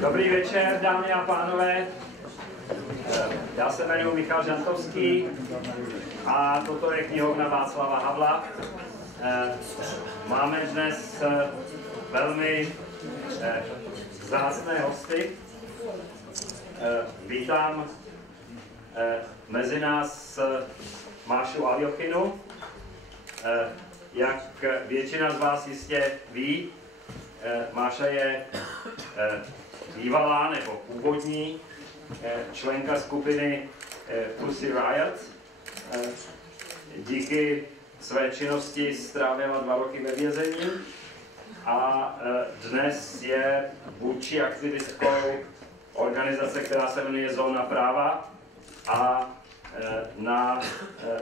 Dobrý večer, dámy a pánové. Já se jmenuji Michal Žantovský a toto je Knihovna Václava Havla. Máme dnes velmi vzácné hosty. Vítám mezi nás Marijou Aljochinovou. Jak většina z vás jistě ví, Máša je bývalá nebo původní členka skupiny Pussy Riot. Díky své činnosti strávila 2 roky ve vězení a dnes je vůdčí aktivistkou organizace, která se jmenuje Zóna práva a na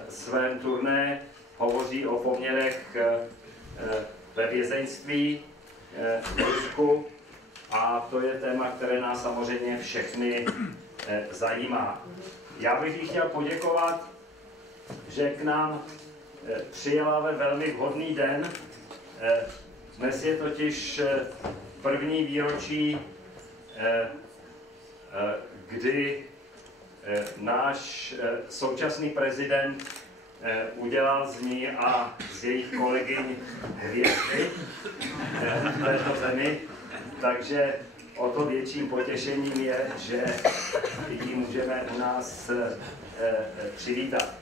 svém turné hovoří o poměrech ve vězeňství v Rusku a to je téma, které nás samozřejmě všechny zajímá. Já bych jí chtěl poděkovat, že k nám přijela ve velmi vhodný den. Dnes je totiž první výročí, kdy náš současný prezident udělal z ní a z jejich kolegyň hvězdy v této zemi, takže o to větším potěšením je, že ji můžeme u nás přivítat.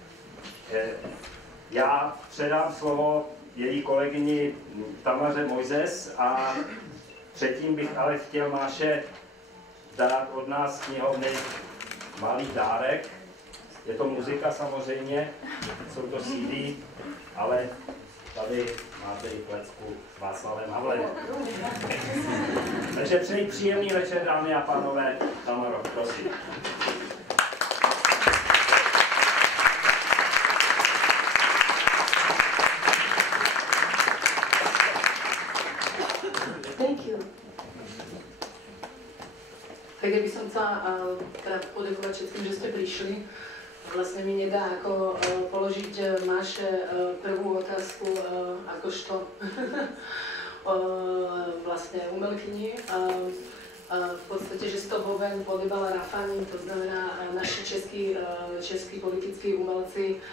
Já předám slovo její kolegyni Tamaře Moyzes a předtím bych ale chtěl, Máše, dát od nás z knihovny malý dárek. Je to muzika samozřejmě, jsou to CD, ale tady máte i plecku s Václavem Havlem. Takže přeji příjemný večer, dámy a pánové. Tamaro, prosím. Thank you. Tak ja by som chcela teda poďakovať všetkým, že ste prišli. Vlastne mi nedá ako položiť Máše prvú otázku akožto vlastne umelkyni. V podstate, že z toho ven podebala Rafani, to znamená naši českí politickí umelci.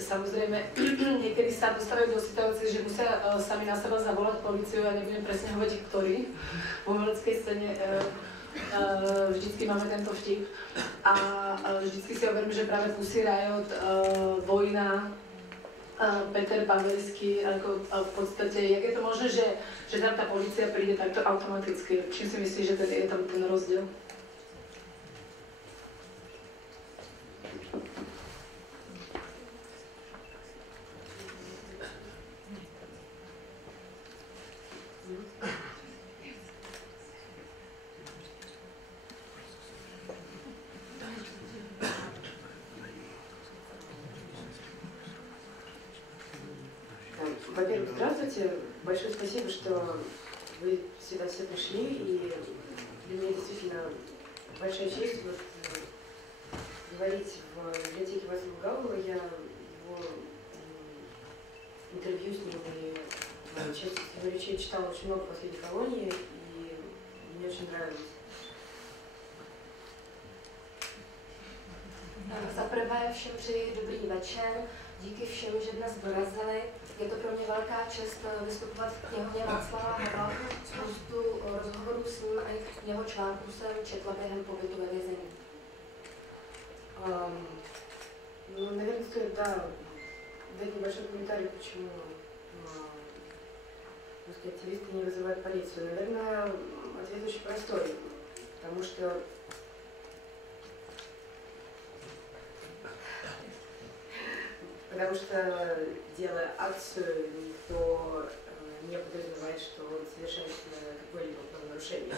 Samozrejme, niekedy sa dostávajú do situácie, že musia sami na seba zavolať políciu, ja nebudem presne hovoriť, ktorí v umeleckej scéne. Vždycky máme tento vtip a vždycky si hovorím, že práve Pussy Riot, Vojna, Peter Pavelský, ako v podstate, jak je to možné, že tam tá polícia príde takto automaticky? Čím si myslíš, že je tam ten rozdiel? Во-первых, здравствуйте. Большое спасибо, что вы сюда все пришли. И для меня действительно большая честь говорить в библиотеке Václava Havla. Я его интервью с ним и часть его речей читала очень много в последней колонии, и мне очень нравилось. Za prvé všem přeji dobrý večer, díky všem, že dnes dorazili. Je to pro mě velká čest vystupovat v knihovně Václava Havla. Spoustu rozhovorů s ním a jeho článků jsem četla během pobytu ve vězení. Ну, наверное, стоит, да, дать небольшой комментарий, почему русские активисты не вызывают полицию. Наверное, ответ очень простой, потому что делая акцию, никто не подразумевает, что он совершает какое-либо правонарушение.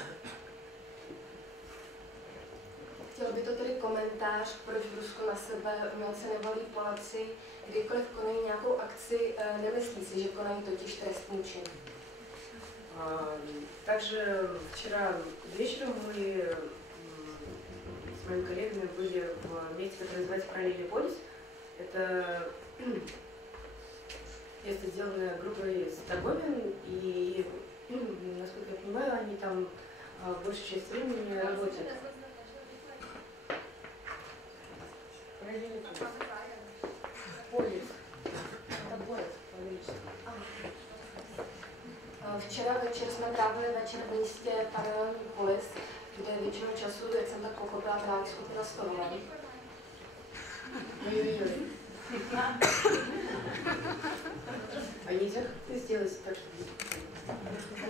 Chtěl by to tedy komentář, proč v Rusku na sebe umělci nevolí Poláci, kdykoliv konají nějakou akci, nemyslí si, že konají totiž trestný čin. Также вчера вечером мы с моими коллегами были в месте, которое называется «Параллельный полис». Это место сделано группой Стаговин, и, насколько я понимаю, они там большую часть времени работают. Včera večer jsme trávili večer v místě paralelní polis, kde většinu času, jak jsem tak pochopila, hráli skupina Stolování. А нельзя как-то сделать так, чтобы...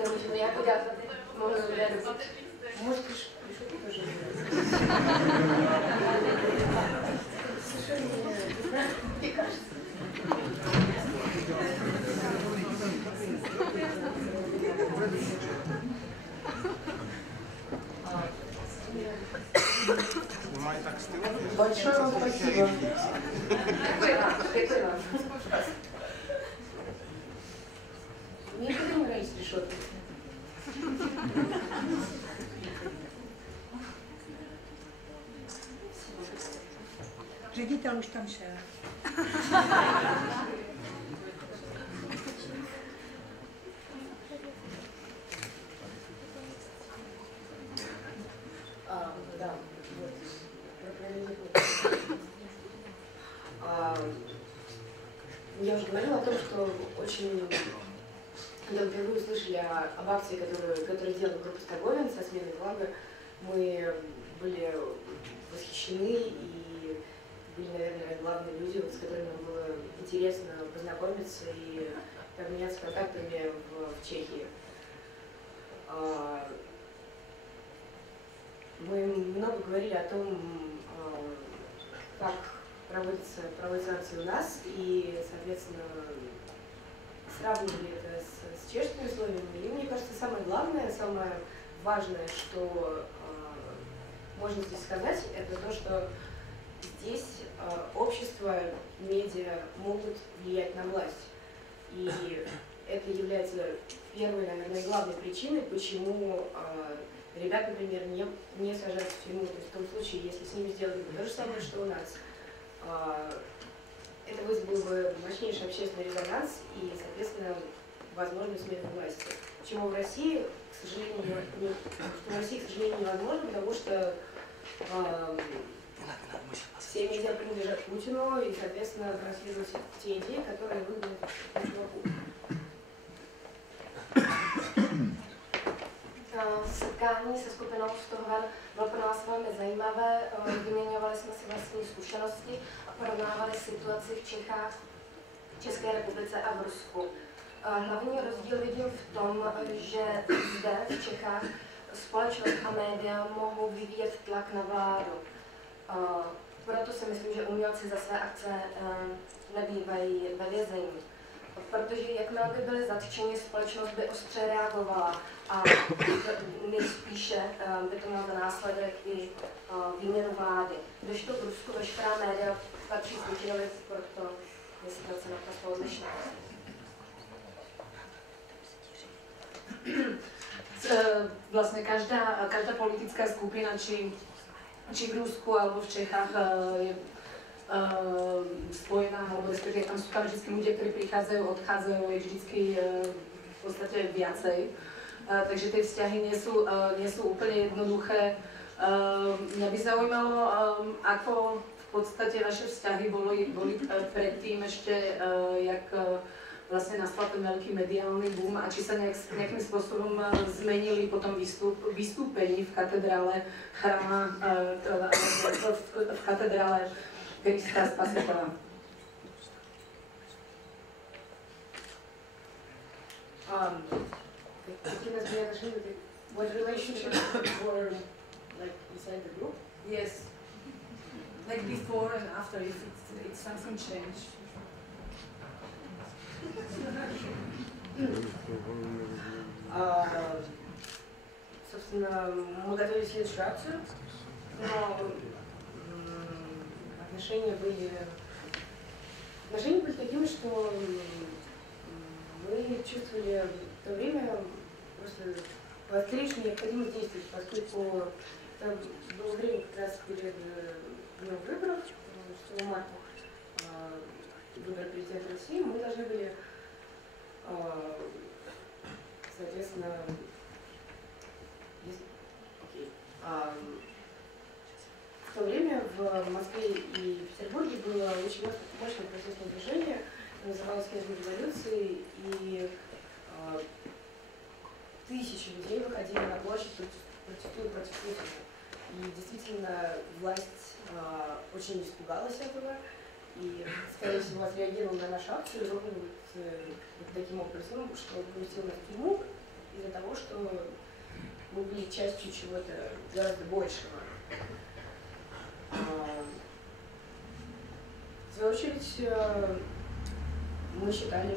Nemůžeme nějak udělat, aby mohli lidé dobít. Может, пришел тоже. Мне кажется. Большое вам спасибо. Мне никогда не нравится решетка. Ředitel už tam šel. Да, вот. Я уже говорила о том, что очень, когда впервые услышали об акции, которую делала группа Стаговин со сменой флага, мы были восхищены и были, наверное, главные люди, с которыми нам было интересно познакомиться и обменяться контактами в Чехии. Мы много говорили о том, как проводятся акции у нас, и, соответственно, сравнивали это с чешскими условиями. И мне кажется, самое главное, самое важное, что можно здесь сказать, это то, что здесь общество, медиа могут влиять на власть. И это является первой, наверное, главной причиной, почему ребят, например, не сажают в тюрьму. То есть в том случае, если с ними сделали бы то же самое, что у нас, это вызвало бы мощнейший общественный резонанс и, соответственно, возможную смену власти. Чему в России, к сожалению, невозможно, потому что все медиа принадлежат Путину и, соответственно, транслируют те идеи, которые выгодны чуваку. Setkání se skupinou Stohoven bylo pro nás velmi zajímavé. Vyměňovali jsme si vlastní zkušenosti a porovnávali situaci v Čechách, v České republice a v Rusku. Hlavní rozdíl vidím v tom, že zde v Čechách společnost a média mohou vyvíjet tlak na vládu. Proto si myslím, že umělci za své akce nebývají ve vězení. Protože jakmile by byli zatčeni, společnost by ostře reagovala a nejspíše by to mělo za následek i výměnu vlády. Kdežto v Rusku veškerá média patří Putinovi, proto je situace naprosto odlišná. Vlastne každá politická skupina, či v Rusku alebo v Čechách je spojená, alebo respektíve tam sú tam vždy ľudia, ktorí prichádzajú, odchádzajú, je vždy v podstate viacej. Takže tie vzťahy nie sú úplne jednoduché. Mňa by zaujímalo, ako v podstate vaše vzťahy boli predtým ešte, jak vlastne nastal ten veľký mediálny boom a či sa nejakým spôsobom zmenili potom vystúpení v katedrále chráma, v katedrále Krista Spasitele. What relationships were like inside the group? Yes. Like before and after, if it's something changed. Собственно, мы готовили следующую акцию, но отношения были такими, что мы чувствовали в то время просто острейшую необходимость действовать, поскольку это было время как раз перед днем выборов, 6 марта, выборы президента России, мы должны были Соответственно, в то время в Москве и Петербурге было очень мощное протестное движение, называлось «Снежной революцией», и тысячи людей выходили на площадь, протестуя против Путина. И действительно власть очень испугалась этого и, скорее всего, отреагировала на нашу акцию ровно вот таким образом, что поместил нас в тюрьму из-за того, что мы были частью чего-то гораздо большего. В свою очередь, мы считали,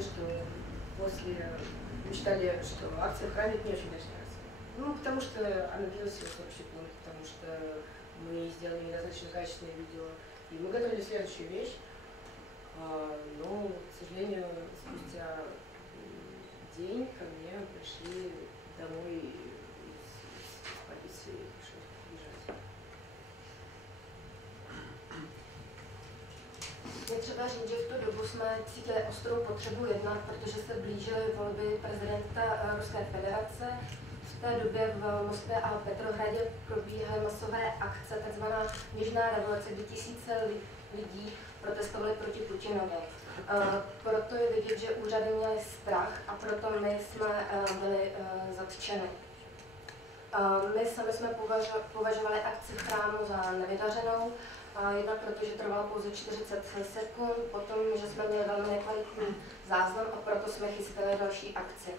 что акция в храме не очень удачная акция. Ну, потому что она длилась всего 40 секунд, потому что мы сделали недостаточно качественное видео, и мы готовили следующую вещь, но, к сожалению, спустя день ко мне пришли домой из полиции и пришли бежать. Je třeba říct, že v tu dobu jsme cítili ostrou potřebu jednat, protože se blížily volby prezidenta Ruské federace. V té době v Moskvě a Petrohradě probíhaly masové akce, takzvaná Něžná revoluce, kdy tisíce lidí protestovali proti Putinovi. Proto je vidět, že úřady měly strach a proto my jsme byli zatčeni. My sami jsme považovali akci v chrámu za nevydařenou, jednak protože trvala pouze 40 sekund, potom, že jsme měli velmi nekvalitní záznam a proto jsme chystali další akci.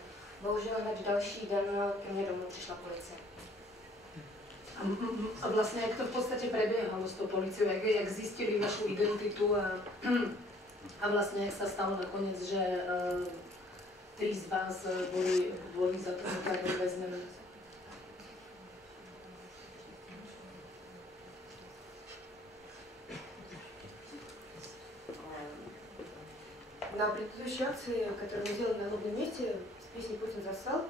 Bohužel hned další den ke mně domů přišla policie. A vlastně jak to v podstatě prebiehalo s tou policiou, jak zjistili vašu identitu a vlastně jak se stalo nakonec, že 3 z vás boli za to, jak byli väznení? На предыдущей акции, которую мы сделали на новом месте, с песней «Путин зассал»,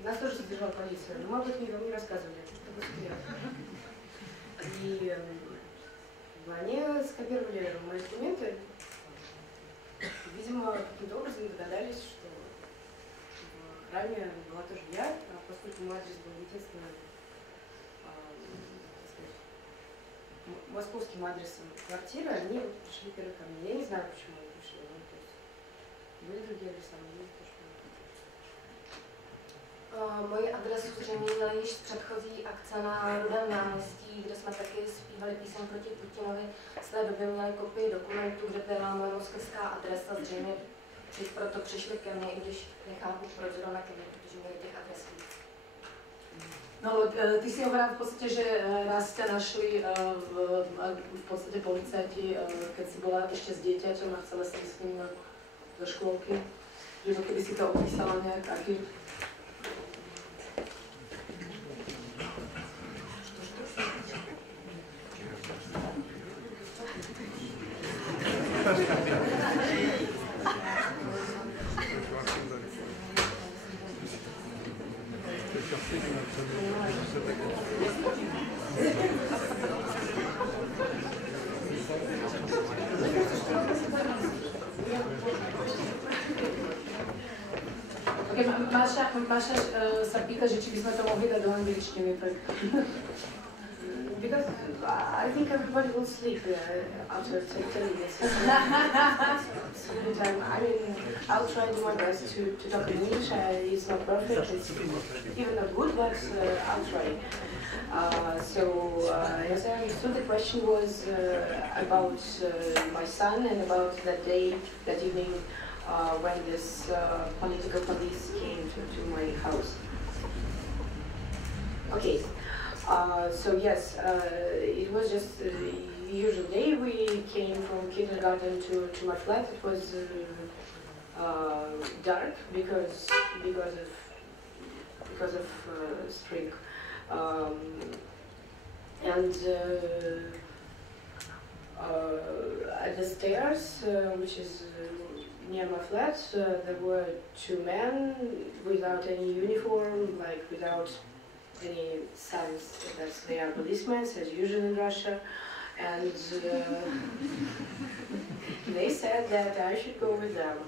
нас тоже задержала полиция, но мы об этом вам не рассказывали, это был секрет. И они скопировали мои документы, видимо, каким-то образом догадались, что в храме была тоже я, поскольку мой адрес был единственным, так сказать, московским адресом квартиры, они пришли первые ко мне. Я не знаю, почему они пришли, но то есть byly druhé adresy, ale to Moji adresu zřejmě měli již z předchozí akce na Rudém náměstí, kde jsme taky zpívali píseň proti Putinovi. Z té doby měli kopii dokumentů, kde byla moje moskevská adresa, zřejmě proto přišli ke mně, i když nechápu, proč zrovna ke mně, protože měli těch adres víc. No, ty si hovorila v podstate, že raz ťa našli v podstate policajti, keď si bola ešte s dieťaťom a chcela si s ním do škôlky. Že keby si to opísala nejak, aký... Máša sa pýta, že či by sme to mohli dať do angličtiny, tak... Because I think everybody will sleep after 10 minutes. I mean, I'll try to do my best to talk in English. It's not perfect, it's even not good, but I'll try. As I understood, the question was about my son and about that day, that evening, when this political police came to my house. Okay. Yes, it was just a usual day. We came from kindergarten to my flat. It was dark because of spring, and at the stairs, which is near my flat, there were 2 men without any uniform, like without any signs that they are policemen, as usual in Russia, and they said that I should go with them.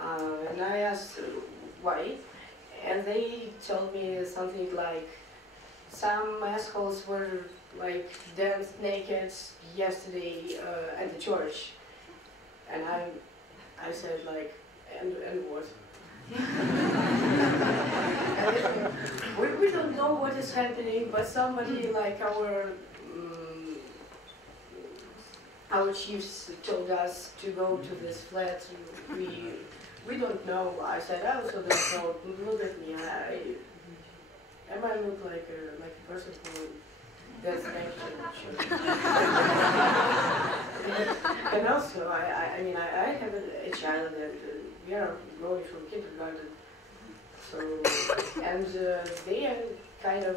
And I asked why, and they told me something like, some assholes were like danced naked yesterday at the church, and I said like, and what? And we don't know what is happening, but somebody like our chiefs told us to go to this flat. We don't know. I said, I also don't know. Look at me. I might look like a person who does naked. And also, I mean, I have a child, and we are going from kindergarten. So, and they are kind of,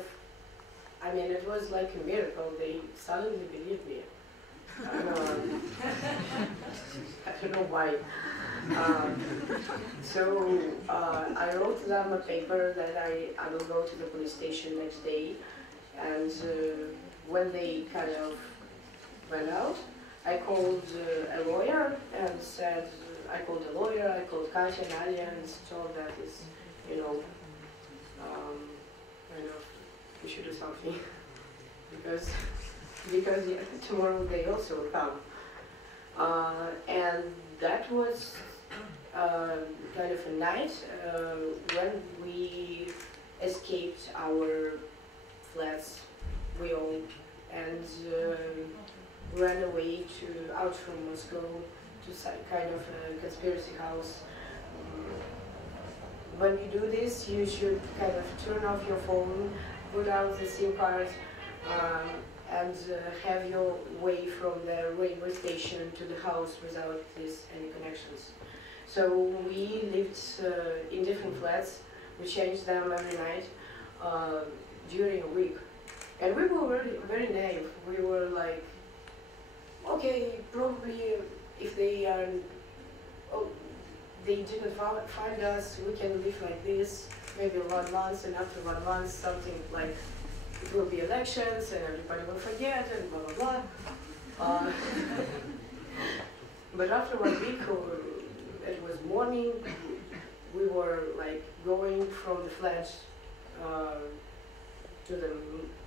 I mean, it was like a miracle. They suddenly believed me. I don't know why. So I wrote them a paper that I will go to the police station next day, and when they kind of went out, I called a lawyer and said, I called Katya and Alia and told that it's, you know, we should do something because yeah, tomorrow they also will come. And that was kind of a night when we escaped our flats we owned and ran away out from Moscow to kind of a conspiracy house. When you do this, you should kind of turn off your phone, put out the SIM card, and have your way from the railway station to the house without any connections. So we lived in different flats. We changed them every night during a week. And we were very, very naive. We were like, okay, probably if they are, they didn't find us, we can live like this, maybe 1 month, and after 1 month, something like, it will be elections, and everybody will forget, and blah, blah, blah. But after 1 week, it was morning, we were like going from the flat to the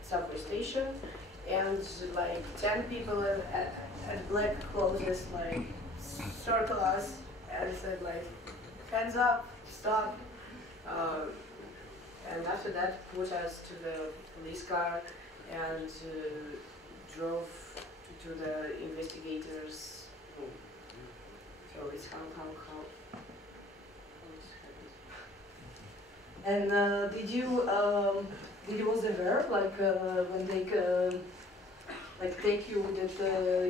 subway station, and like 10 people at black clothes like circle us and said like, hands up, stop. And after that put us to the police car and drove to the investigators. So it's how it's happened. And did you was aware like when they like take you that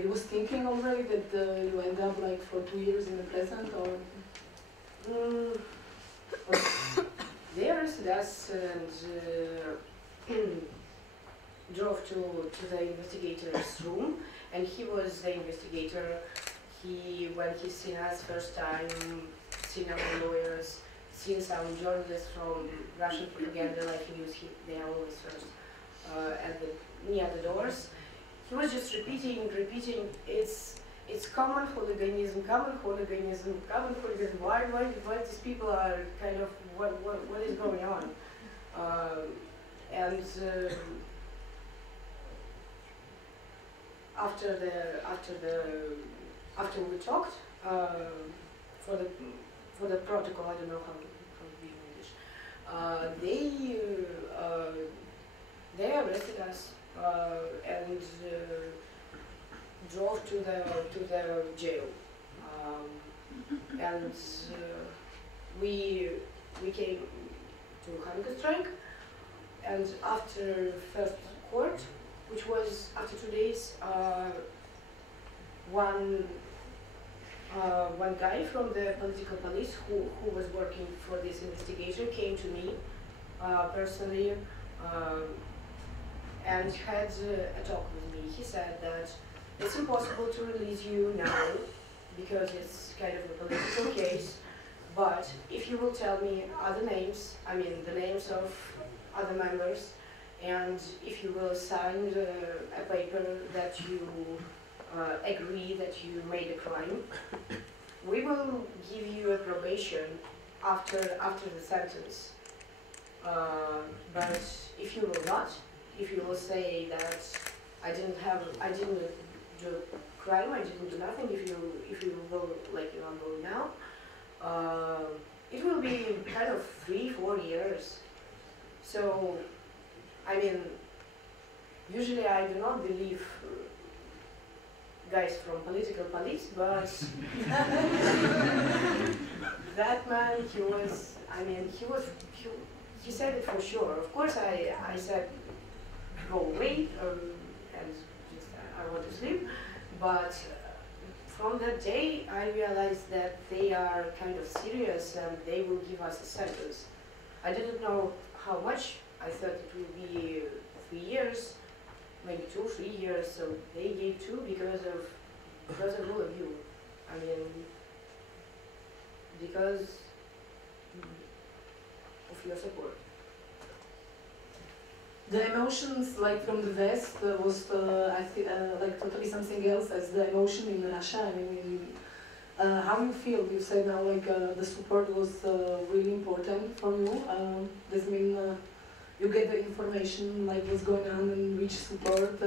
you was thinking already that you end up like for 2 years in the prison or? They arrested us and drove to the investigator's room, and he was the investigator. When he seen us first time, seen our lawyers, seen some journalists from Russian propaganda like news, they are always first near the doors. He was just repeating, it's common hooliganism. Why these people are kind of, what is going on? And after we talked, for the protocol, I don't know how to be in English, they arrested us and drove to the jail, and we came to hunger strike, and after first court, which was after 2 days, one guy from the political police who was working for this investigation came to me personally and had a talk with me. He said that it's impossible to release you now because it's kind of a political case, but if you will tell me other names, I mean the names of other members, and if you will sign a paper that you agree that you made a crime, we will give you a probation after the sentence. But if you will not, if you will say that I didn't do a crime, I didn't do nothing, if you will like go now, it will be kind of 3-4 years. So, I mean, usually I do not believe guys from political police, but that man, he said it for sure. Of course, I said, go away, and just, I want to sleep. But from that day, I realized that they are kind of serious and they will give us a sentence. I didn't know how much. I thought it would be 3 years, maybe 2-3 years. So they gave 2 because of all of you. I mean, because of your support. The emotions, like from the West, was I think like totally something else as the emotion in Russia. I mean, how you feel? You say now like the support was really important for you. Does mean you get the information like what's going on and which support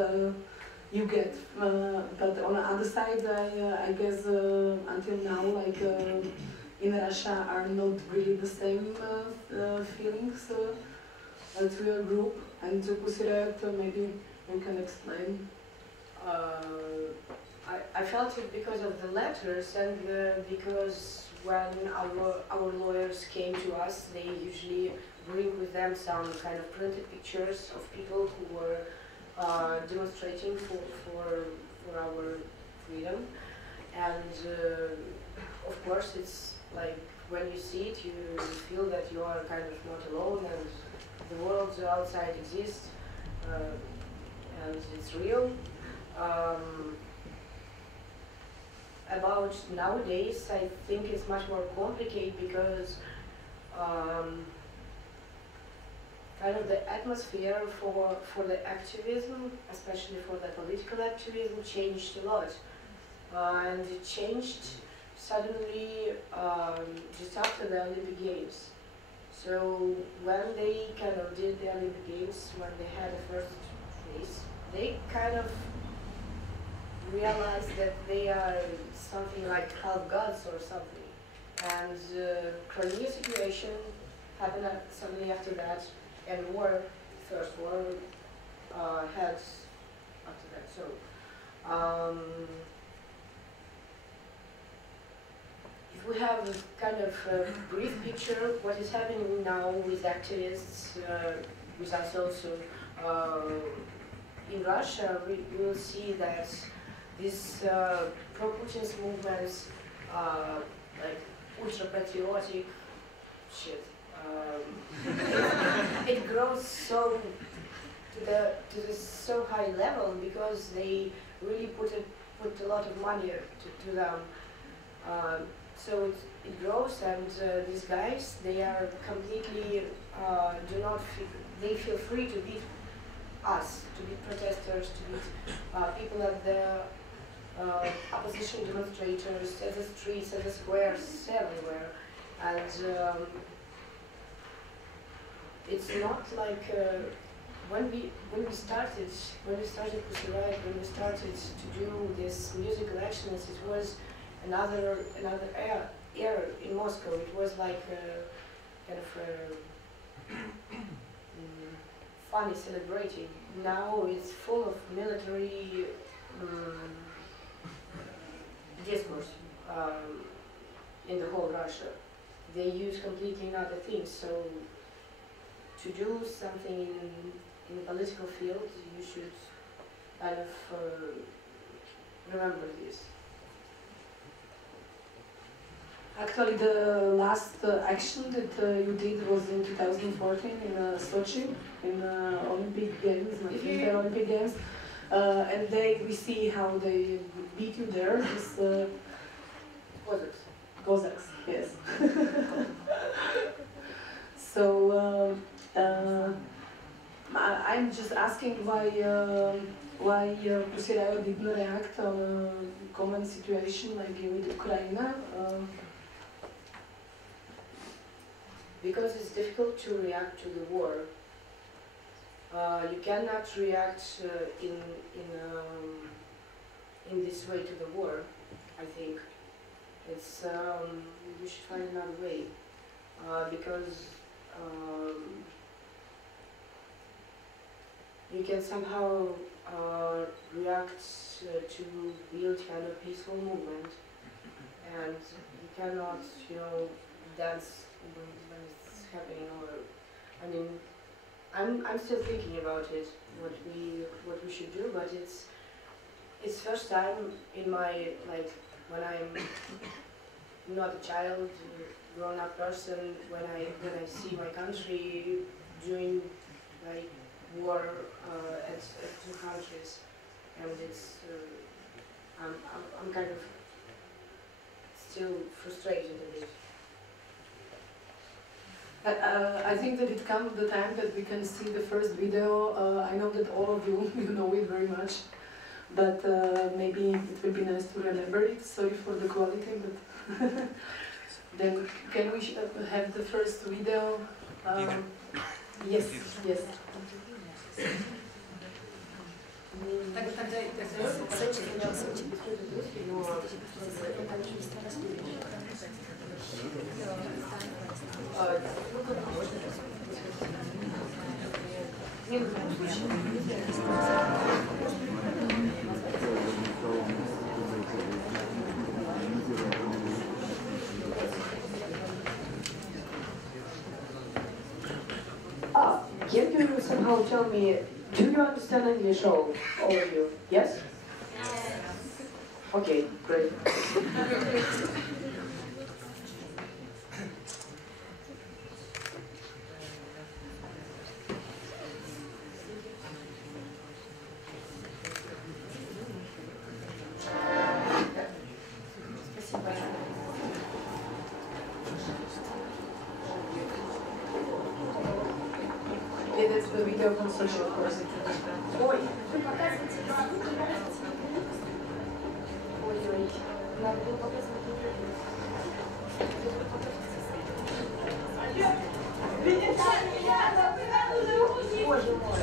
you get. But on the other side, I guess until now, like in Russia, are not really the same feelings to your group. And to Pussy Riot, maybe you can explain. I felt it because of the letters and because when our lawyers came to us, they usually bring with them some kind of printed pictures of people who were demonstrating for our freedom. And of course, it's like when you see it, you feel that you are kind of not alone and the world outside exists, and it's real. About nowadays, I think it's much more complicated because kind of the atmosphere for the activism, especially for the political activism, changed a lot. And it changed suddenly just after the Olympic Games. So when they kind of did the Olympic Games, when they had the first place, they kind of realized that they are something like half gods or something. And Crimea situation happened suddenly after that, and war, first war, had after that. So if we have a kind of brief picture of what is happening now with activists, with us also in Russia, we will see that these pro-Putin's movements, like ultra-patriotic shit, it grows so to this so high level because they really put a lot of money to them. So it grows, and these guys, they are completely they feel free to beat us, to beat protesters, to beat people at the opposition demonstrators, at the streets, at the squares, everywhere. And it's not like when we started Pussy Riot, when we started to do this musical actions, it was another era in Moscow. It was like kind of funny celebrating. Now it's full of military discourse in the whole Russia. They use completely other things. So to do something in the political field, you should kind of remember this. Actually, the last action that you did was in 2014 in Sochi, in Olympic Games, Winter Olympic Games, and we see how they beat you there. This Cossacks, yes. So I'm just asking why why Pussy Riot didn't react on a common situation like with Ukraine. Because it's difficult to react to the war. You cannot react in this way to the war. I think it's you should find another way because you can somehow react to build kind of peaceful movement, and you cannot, you know, dance when it's happening. Or, I mean, I'm still thinking about it, what we should do, but it's first time in my, like, when I'm not a child, grown-up person, when I see my country doing like war at two countries, and it's I'm kind of still frustrated a bit. I think that it comes the time that we can see the first video. I know that all of you know it very much, but maybe it will be nice to remember it. Sorry for the quality, but then can we have the first video? Yes, yes. Can you somehow tell me, do you understand English, all of you? Yes? Okay, great. Yeah, that's the video from social course. Ой. Ой-ой, надо было показывать. Боже мой.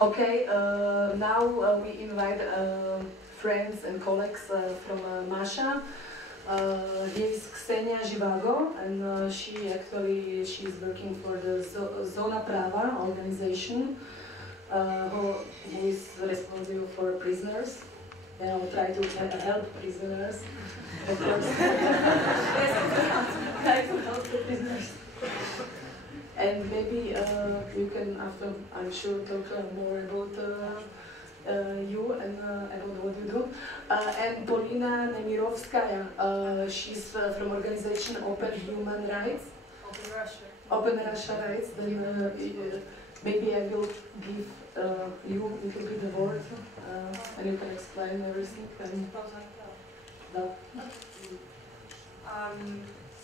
Okay, now we invite friends and colleagues from Masha. Here is Ksenia Živago, and she's working for the Zona Prava organization, who is responsible for prisoners. And I'll try to help prisoners, of course. Try to help the prisoners. And maybe you can, after, I'm sure, talk more about you and about what you do. And Polina Nemirovskaya, she's from organization Open Human Rights. Open Russia. Open Russia Rights. Then maybe I will give you a little bit the word, and you can explain everything. And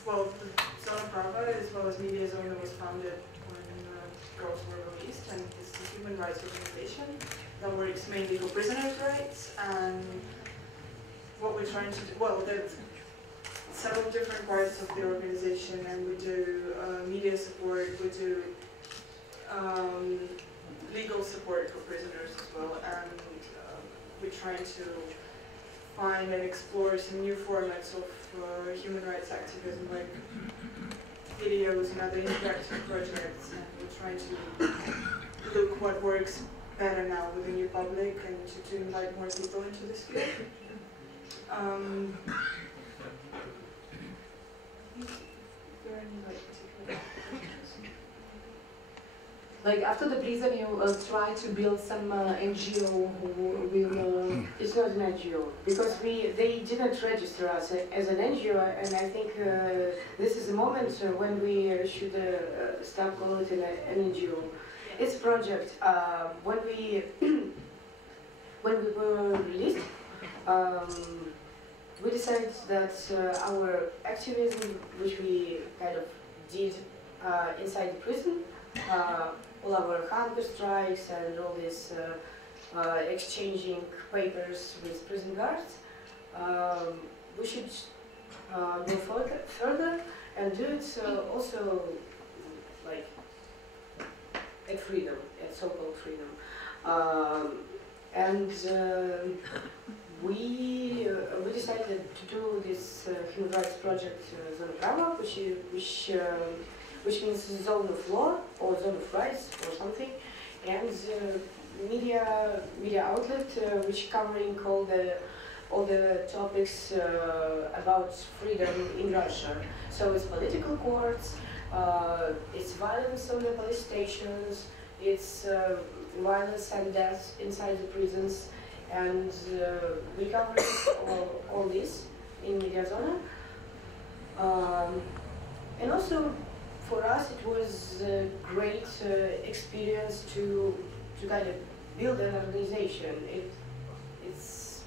well, Zona Prava, as well as Media Zona, was founded when girls were released, and it's a human rights organization that works mainly for prisoners' rights. And what we're trying to do, well, there's several different parts of the organization, and we do media support, we do legal support for prisoners as well, and we're trying to find and explore some new formats of human rights activism, like videos and other interactive projects, and we're trying to look what works better now with the new public and to invite more people into this field. Like after the prison, you try to build some NGO who will. It's not an NGO because they didn't register us as an NGO, and I think this is a moment when we should start calling it an NGO. It's a project. When we were released, we decided that our activism, which we kind of did inside the prison. All our hunger strikes and all this exchanging papers with prison guards, we should go further and do it also like at freedom, at so-called freedom. And we decided to do this human rights project, Zona Prava, which means zone of law or zone of rights or something, and media outlet which covering all the topics about freedom in Russia. So it's political courts, it's violence on the police stations, it's violence and death inside the prisons, and we cover all this in Media Zona. And also, for us, it was a great experience to kind of build an organization. It's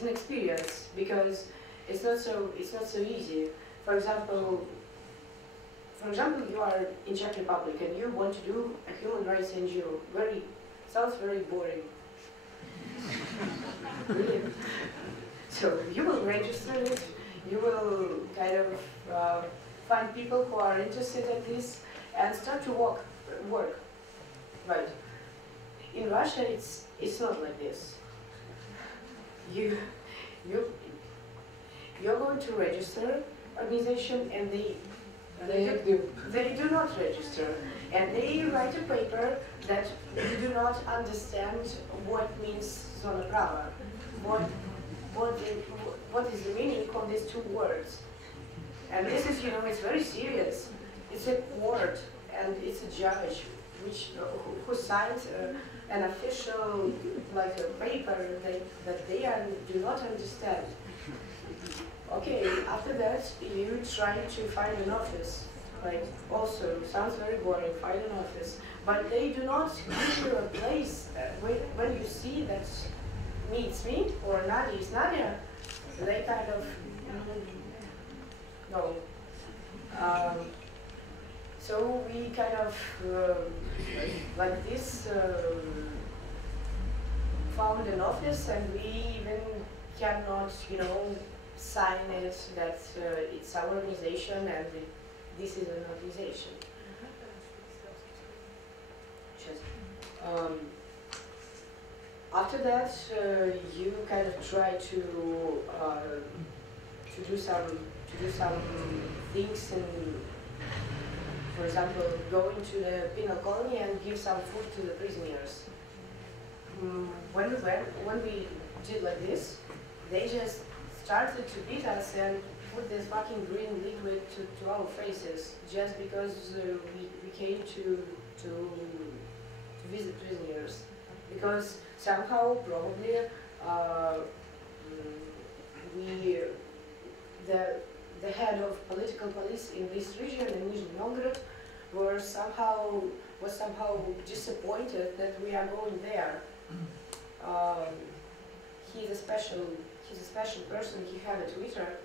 an experience because it's not so easy. For example, you are in Czech Republic and you want to do a human rights NGO. Sounds very boring. Really. So you will register it. You will kind of find people who are interested in this and start to work. Right. In Russia, it's not like this. You're going to register organization, and they do not register, and they write a paper that you do not understand what means Zona Prava. What is the meaning of these two words? And this is, it's very serious. It's a court, and it's a judge who signed an official, like a paper that they do not understand. Okay, after that, you try to find an office. Like, also, sounds very boring, find an office. But they do not give you a place when you see that me, it's me, or Nadia is Nadia. They kind of no. So we kind of like this found an office, and we even cannot, sign it that it's our organization and this is an organization. After that, you kind of try to do some things, and for example, go into the penal colony and give some food to the prisoners. When we did like this, they just started to beat us and put this fucking green liquid to our faces just because we came to visit prisoners. Because somehow, probably, the head of political police in this region, in Nizhny Novgorod, was somehow disappointed that we are going there. He's a special person. He has a Twitter,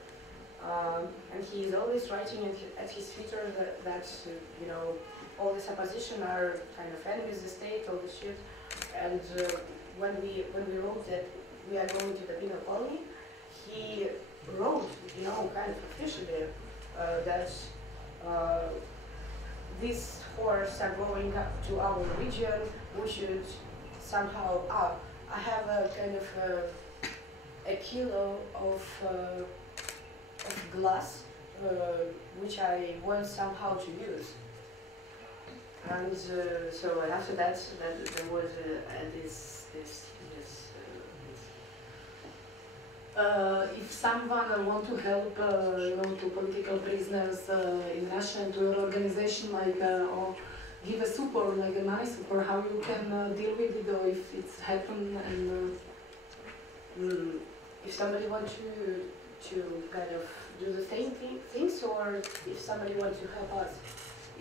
and he is always writing at his Twitter that you know, all this opposition are kind of enemies of the state, all this shit. And when we wrote that we are going to the penal colony, he wrote, you know, kind of officially that these horrors are going up to our region. We should somehow up. I have a kind of a kilo of glass which I want somehow to use. And so after that, there was this. If someone want to help, you know, to political prisoners in Russia and to your organization, like, or give a support, like a money support, how you can deal with it, or if it's happened, and if somebody wants to kind of do the same things, or if somebody wants to help us.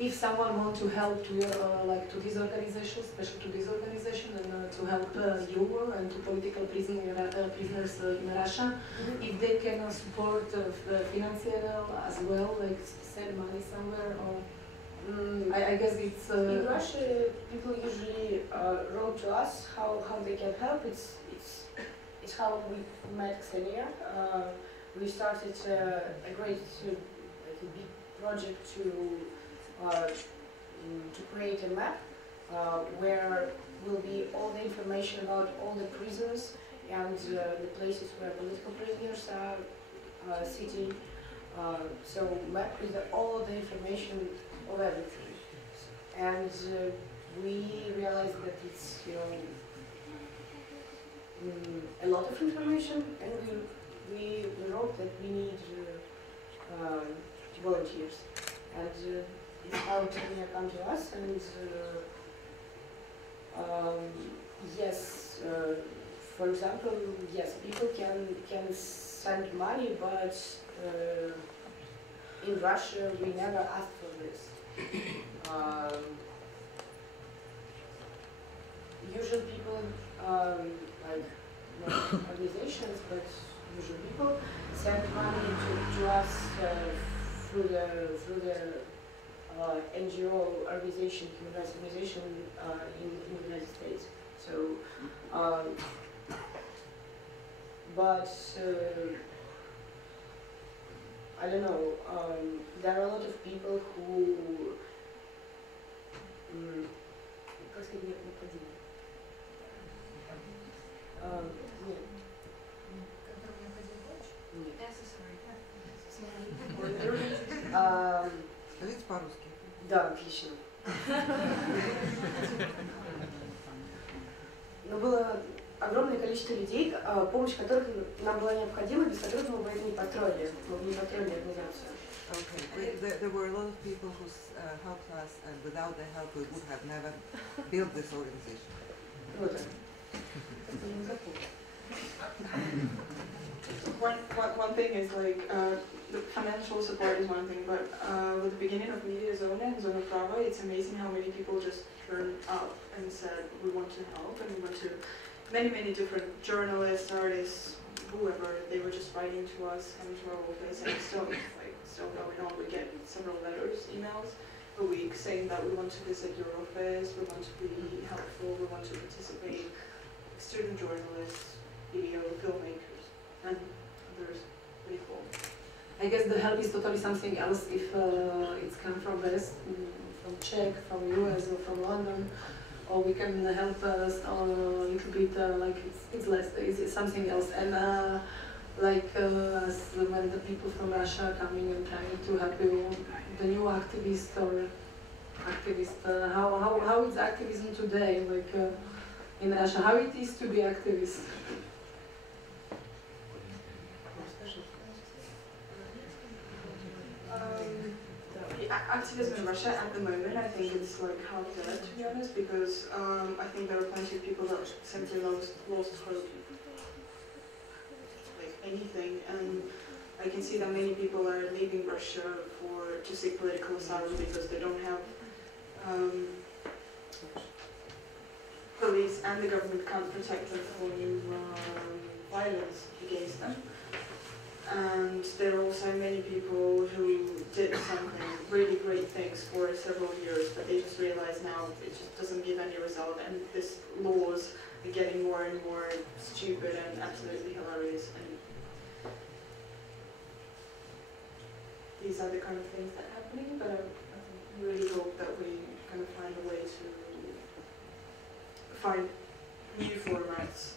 If someone wants to help to your, like to this organization, especially to this organization, and to help you and to political prisoners in Russia, if they can support financially as well, like send money somewhere, or I guess it's. In Russia, people usually wrote to us how they can help. It's how we met Ksenia. We started a great, like a big project to create a map where will be all the information about all the prisons and the places where political prisoners are sitting. So map with all the information of everything. And we realized that it's, you know, a lot of information, and we wrote that we need volunteers. And how Ksenia come to us, and yes, for example, yes, people can send money, but in Russia we never asked for this. Usually people, like not organizations, but usually people send money to us through the NGO organization, human rights organization in the United States. So, but I don't know. There are a lot of people who. Скажите по-русски. Да, отлично. Но было огромное количество людей, помощь которых нам была необходима, без которых мы бы это не построили организацию. Okay. There were a lot of people who helped us, and without their help we would have never built this organization. Круто. One thing is like the financial support is one thing, but with the beginning of Media Zone and Zona Prava, it's amazing how many people just turned up and said we want to help, and we want to. Many different journalists, artists, whoever, they were just writing to us, coming to our office, and it's still going on. We get several letters, emails a week saying that we want to visit your office, we want to be helpful, we want to participate. Student journalists, video filmmakers, and others. Pretty cool. I guess the help is totally something else if it's come from West, from Czech, from US, or from London, or we can help us a little bit, like it's less, it's something else. And like when the people from Russia are coming and trying to help you, the new activist or activist, how is activism today, like in Russia, how it is to be activist? anti-Semitism in Russia at the moment, I think it's like half dead, to be honest, because I think there are plenty of people that simply lost hope, like anything, and I can see that many people are leaving Russia to seek political asylum because they don't have police, and the government can't protect them from violence against them. And there are also many people who did something, really great things for several years, but they just realize now it just doesn't give any result, and these laws are getting more and more stupid and absolutely hilarious. And these are the kind of things that are happening, but I really hope that we kind of find a way to find new formats,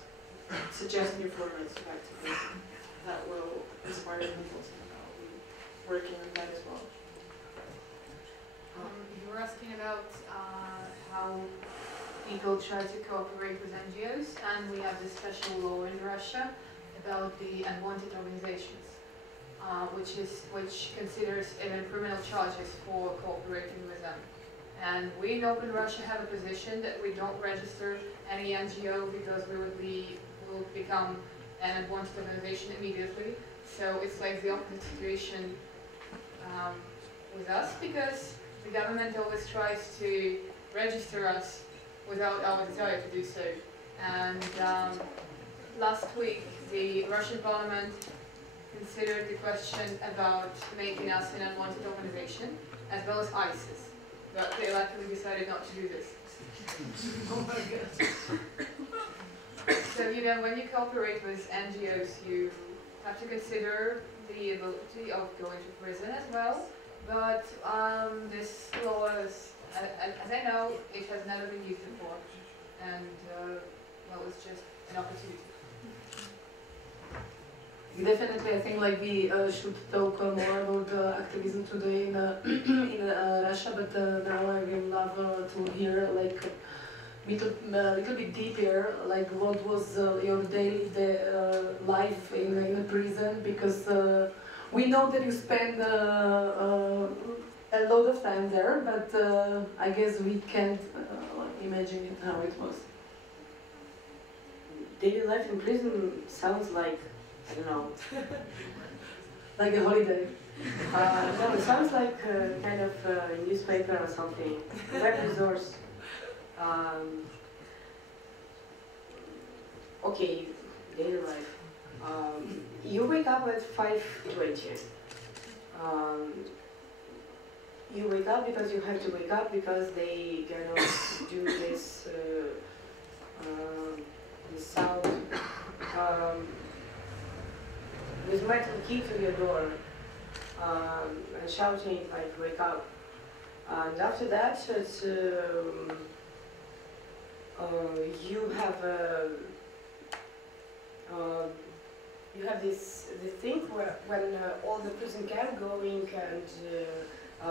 suggest new formats of activism that will inspire people, and I'll be working on that as well. You were asking about how people try to cooperate with NGOs, and we have this special law in Russia about the unwanted organizations, which considers even criminal charges for cooperating with them. And we in Open Russia have a position that we don't register any NGO because we will become an unwanted organization immediately. So it's like the opposite situation with us, because the government always tries to register us without our desire to do so. And last week, the Russian parliament considered the question about making us an unwanted organization, as well as ISIS. But they luckily decided not to do this. Oh my God. So, you know, when you cooperate with NGOs, you have to consider the ability of going to prison as well. But this law, as I know, it has never been used before. And, well, it's just an opportunity. Definitely, I think like we should talk more about activism today in Russia, but now I will love to hear like a little bit deeper, like what was your daily life in a prison, because we know that you spend a lot of time there, but I guess we can't imagine it, how it was. Daily life in prison sounds like, I don't know, like a holiday. no, it sounds like kind of a newspaper or something, web resource. Okay, daily life. You wake up at 5:20. You wake up because you have to wake up because they kind of do this this sound with metal key to your door and shouting like wake up. And after that, it's, you have this thing where when all the prison camp going and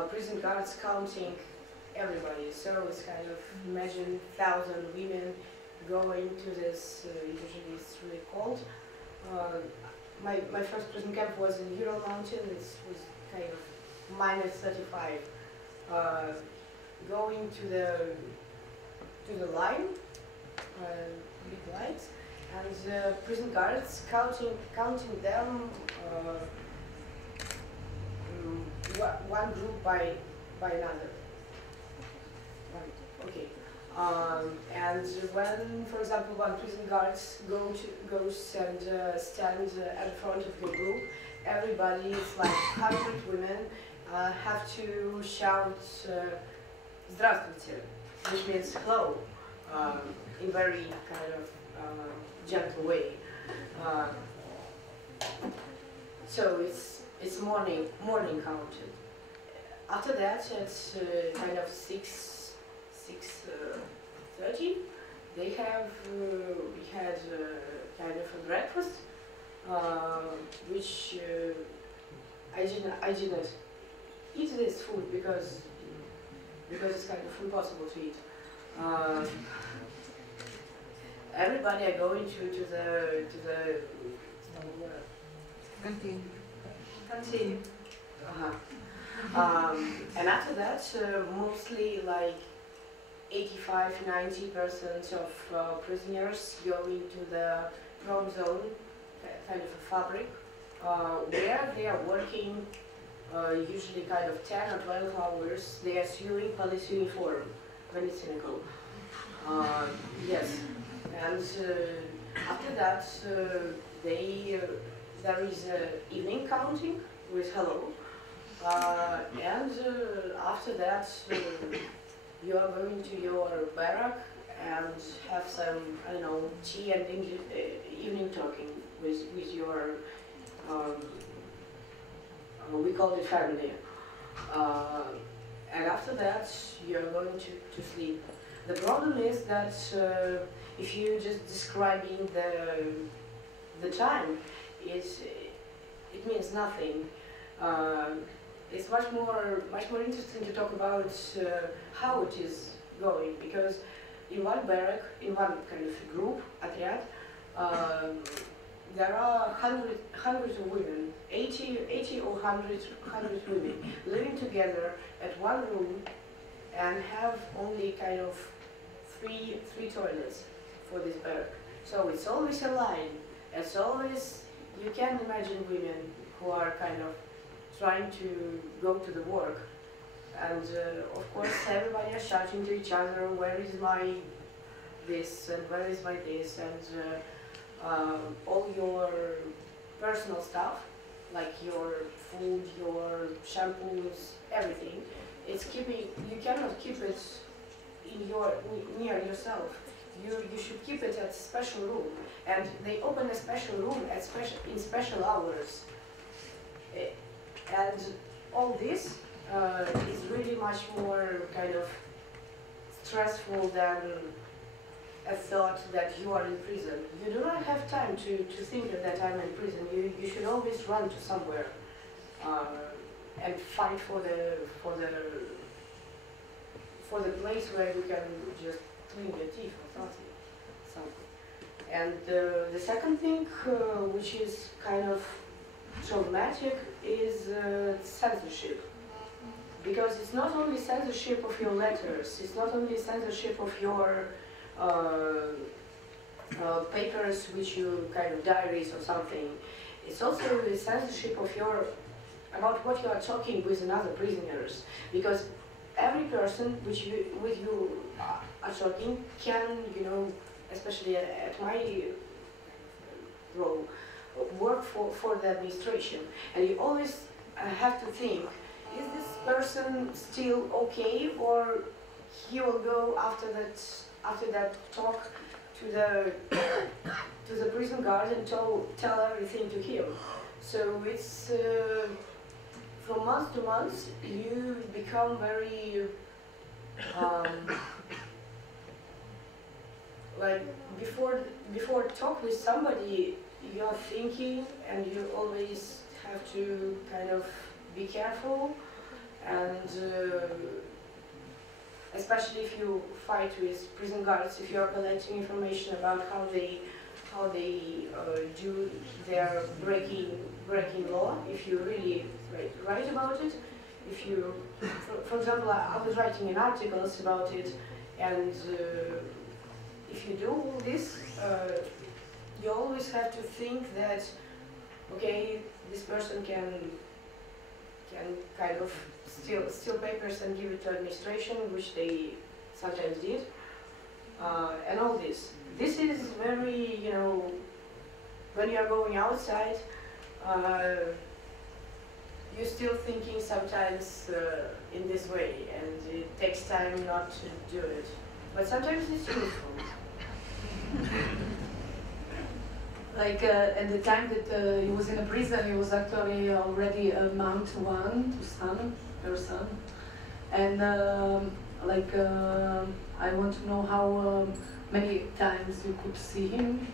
prison guards counting everybody. So it's kind of, imagine 1,000 women going to this. Usually it's really cold. My first prison camp was in Ural Mountain. It was kind of -35. Going to the line, big lines, and the prison guards counting them one group by another. Right. Okay. And when, for example, one prison guards goes and stands at the front of your group, everybody, it's like 100 women, have to shout "Здравствуйте," which means hello, in very kind of gentle way. So it's morning counted. After that, it's kind of 6:30. They have we had kind of a breakfast, which I didn't eat this food because it's kind of impossible to eat. Everybody are going to the Canteen. Canteen. And after that, mostly like 85–90% of prisoners go into the prom zone, kind of a fabric, where they are working usually kind of 10 or 12 hours. They are sewing police uniform, very cynical. Yes, and after that there is evening counting with hello, and after that you are going to your barrack and have some, I don't know, tea and evening talking with your, we call it family. And after that you're going to sleep. The problem is that if you just describing the time, it means nothing. It's much more interesting to talk about how it is going, because in one barrack, in one kind of group, atriad, there are hundreds of women, 80 or 100 women living together at one room and have only kind of three toilets for this barrack. So it's always a line. It's always, you can imagine women who are kind of trying to go to the work. And of course everybody is shouting to each other, where is my this and where is my this, and all your personal stuff, like your food, your shampoos, everything, it's keeping, you cannot keep it in your, near yourself. You should keep it at a special room, and they open a special room at in special hours. And all this is really much more kind of stressful than a thought that you are in prison. You do not have time to think that I'm in prison. You should always run to somewhere and fight for the place where you can just clean your teeth or something. And the second thing, which is kind of traumatic, is censorship. Because it's not only censorship of your letters, it's not only censorship of your papers, which you kind of diaries or something. It's also the censorship of your, about what you are talking with another prisoners. Because every person with you are talking can, you know, especially at my role, work for the administration. And you always have to think, is this person still okay, or he will go after that talk to the prison guard and tell everything to him. So it's from month to month you become very like before talk with somebody, you are thinking, and you always have to kind of be careful, and especially if you fight with prison guards, if you are collecting information about how they do their breaking law, if you really write about it, if you, for example, I was writing in articles about it, and if you do all this, you always have to think that, okay, this person can kind of steal papers and give it to administration, which they sometimes did, and all this. This is very, you know, when you are going outside, you're still thinking sometimes in this way, and it takes time not to do it. But sometimes it's useful. Like at the time that he was in a prison, he was actually already a month her son, and I want to know how many times you could see him.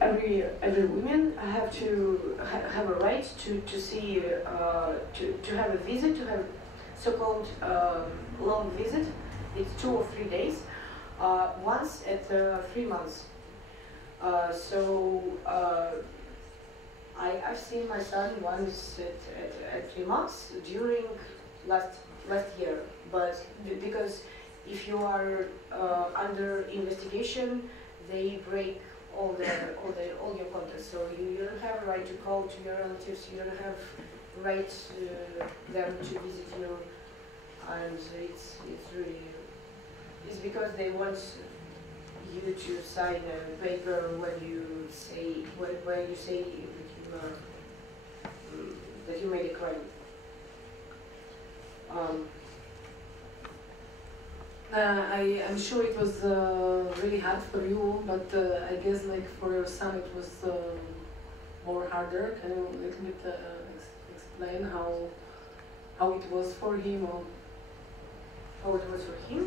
Every woman have to have a right to see to have a visit, to have so-called long visit. It's 2 or 3 days, once at 3 months. So I've seen my son once at 3 months during last year, but because if you are under investigation, they break all your contacts. So you don't have a right to call to your relatives. You don't have right them to visit you, and it's because they want you to sign a paper when you say that you made a crime. I'm sure it was really hard for you, but I guess like for your son it was more harder. Can you a little bit explain how it was for him, or how it was for him?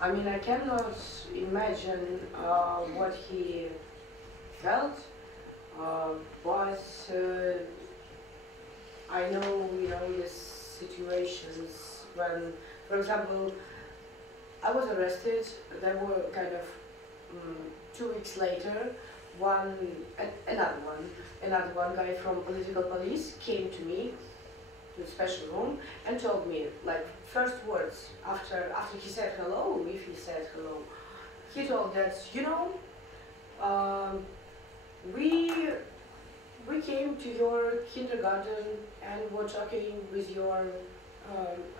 I mean, I cannot imagine what he felt, but I know, this situations when, for example, I was arrested. There were kind of 2 weeks later, another one guy from political police came to me to a special room and told me, like, first words after he said hello, if he said hello, he told that, we came to your kindergarten and were talking with your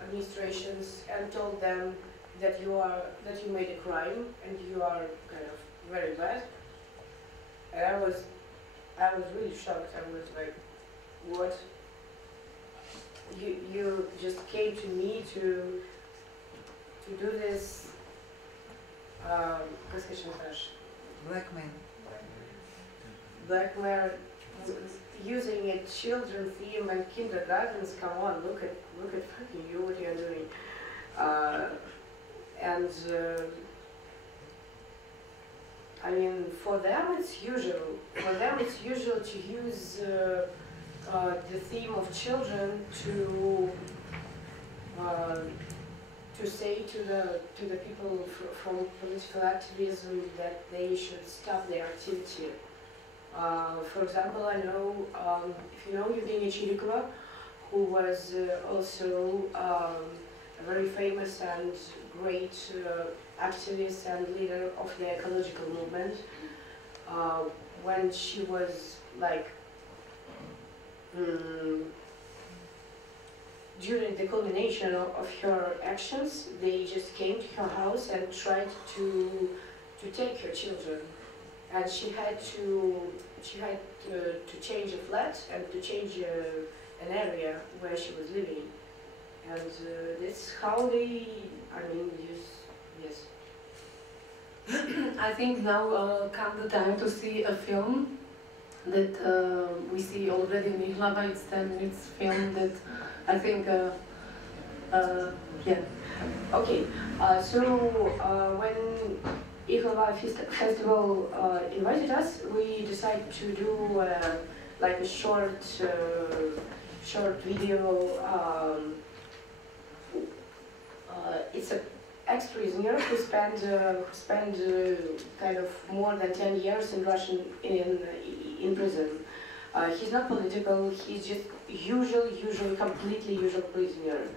administrations and told them that you made a crime and you are kind of very bad. And I was really shocked. I was like, what? You just came to me to do this blackmail, using a children theme and kindergartens. Come on, look at fucking you, what you're doing. I mean, for them it's usual. For them it's usual to use the theme of children to say to the people from political activism that they should stop their activity. For example, I know, if you know Evgenia Chirikova, who was also a very famous and great activist and leader of the ecological movement, when she was like during the culmination of her actions, they just came to her house and tried to take her children, and she had to change a flat and to change an area where she was living, and that's how they, yes. I think now comes the time to see a film that we see already in Knihovna. It's 10 minutes film that I think, yeah. Okay, so when Knihovna Festival invited us, we decided to do like a short video. It's an ex-prisoner who spent kind of more than 10 years in Russian in prison. He's not political. He's just completely usual prisoner.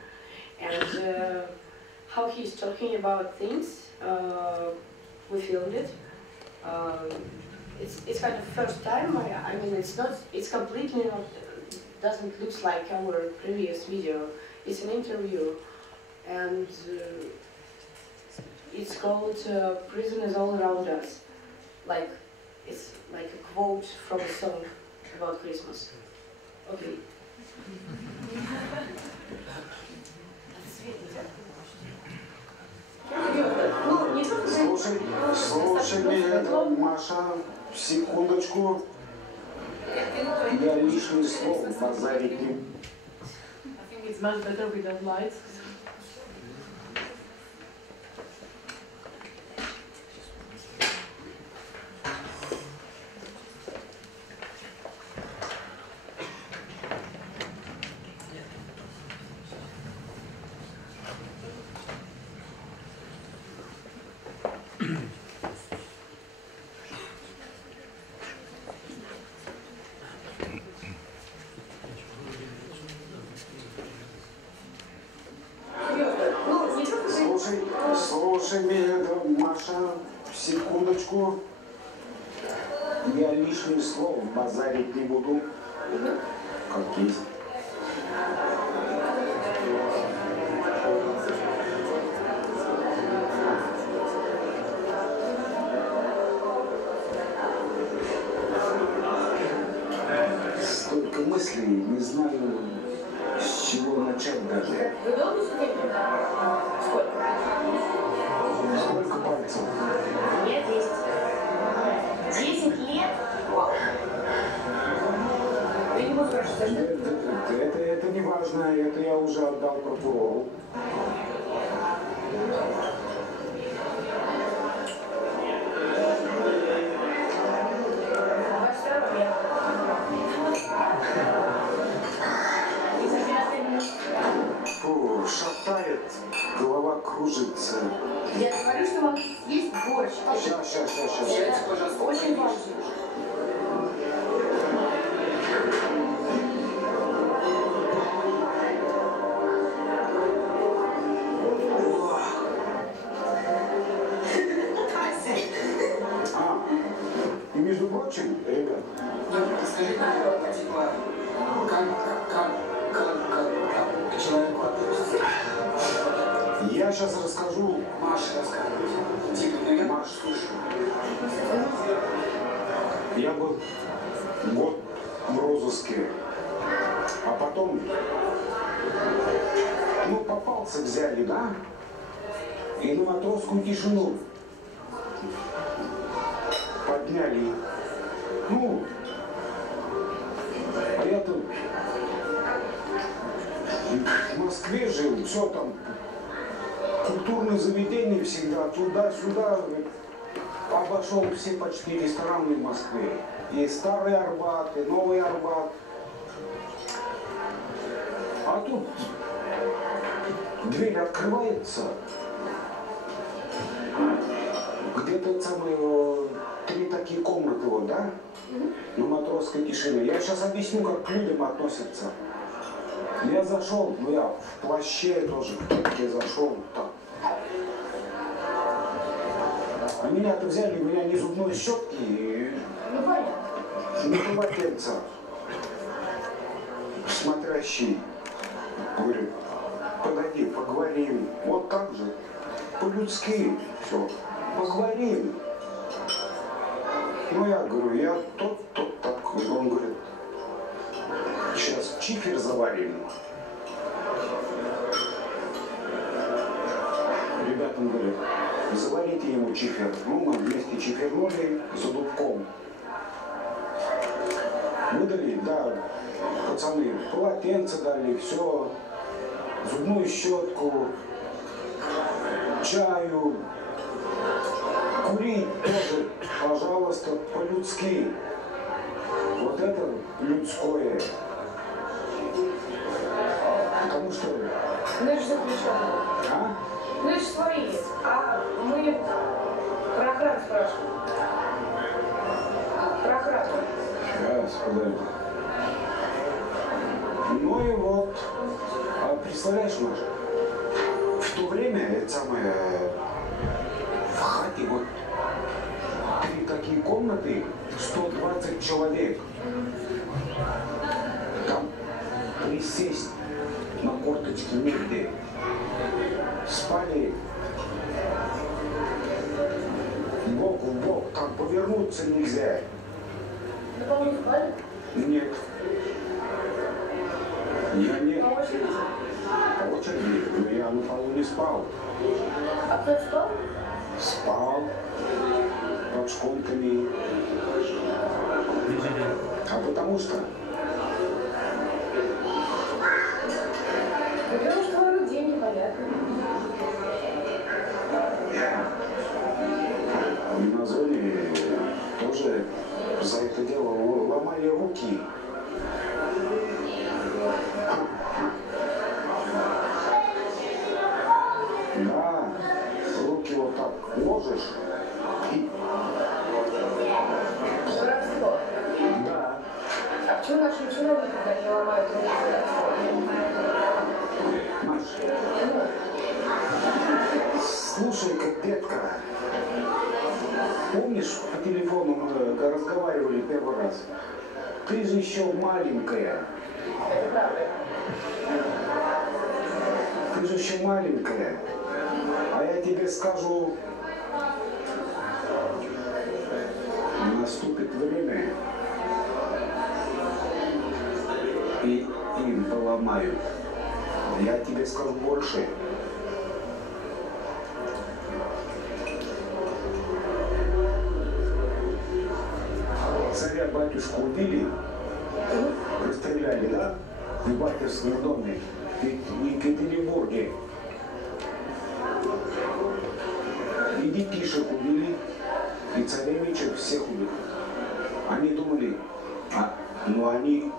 And how he's talking about things, we filmed it. It's kind of first time. I mean, it's completely not, doesn't look like our previous video. It's an interview, and it's called "Prison is all around us." Like, it's like a quote from a song about Christmas. Okay. Слушай меня, Маша, секундочку. Я лишнее слово базарить не... I think it's much better without lights. Слушай, Маша, секундочку. Я лишним словом базарить не буду. Как есть. Столько мыслей, не знаю, с чего начать даже. Вы долго сидели? Сколько? Сколько пальцев? Лет 10. 10 лет? Вау. Я не буду спрашивать, Это не важно, это я уже отдал прокурору. Фу, шатает, голова кружится. Я говорю, что вам есть борщ. Сейчас. Это очень важно. И между прочим, ребят, Скажите, типа, как к человеку относится? я сейчас расскажу. Маша рассказывает. Типа, ну я Маш, слушаю. Я был год в розыске, а потом, попался, взяли, да? И на матросскую тишину подняли. А я тут в Москве жил, все там, культурные заведения всегда, туда-сюда, обошел все почти рестораны в Москве. И старый Арбат, и новый Арбат. А тут дверь открывается, где-то самые 3 такие комнаты, вот, да? На матросской тишине. Я сейчас объясню, как к людям относятся. Я зашел, я в плаще тоже, в кепке зашел, так. А меня-то взяли, у меня не зубной щетки, и не полотенца. Смотрящий говорит, подойди, поговорим. Вот так же, по-людски все, поговорим. Я говорю, я тот такой. Он говорит, сейчас чифер заварим. Ребятам говорят, заварите ему чифер. Мы вместе чифернули за дубком. Выдали, да, пацаны, полотенце дали, все, зубную щетку, чаю. Курить тоже, пожалуйста, по-людски. Вот это людское. Потому что... Ну это же заключенные. А? Ну это же свои. А мы про охрану спрашиваем. Про охрану. Сейчас, подожди. Ну и вот. А представляешь, Маша, в то время это самое... В хате вот 3 такие комнаты, 120 человек. Там присесть на корточки негде. Спали бок в бок, там повернуться нельзя. На полу не спали? Нет. Я не... По очереди? По очереди, но я на полу не спал. А кто спал? Спал под шконками. А потому что... Потому что воруют деньги, понятно. На зоне тоже за это дело ломали руки. Да, руки вот так ложишь и... Воровство? Да. А почему нашим чиновникам не ломают руки? Слушай, как разговаривали первый раз. Ты же еще маленькая. Ты же еще маленькая. А я тебе скажу, наступит время, и им поломают. Я тебе скажу больше. Царя-батюшку убили, расстреляли, да? В батюшском доме, в Екатеринбурге. И детишек убили, и царевичек всех убили. Они думали, ну они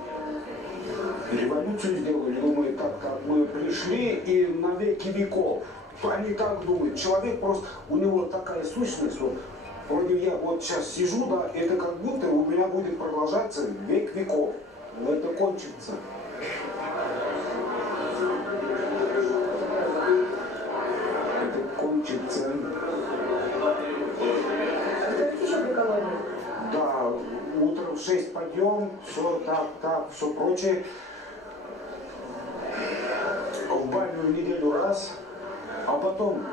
революцию сделали, думают, так как мы пришли и на веки веков. Они так думают. Человек просто, у него такая сущность, что вроде я вот сейчас сижу, да, это как будто у меня будет продолжаться век веков. Но это кончится. Это кончится. Да, утром в 6 подъем, все так, все прочее. В баню в неделю раз, а потом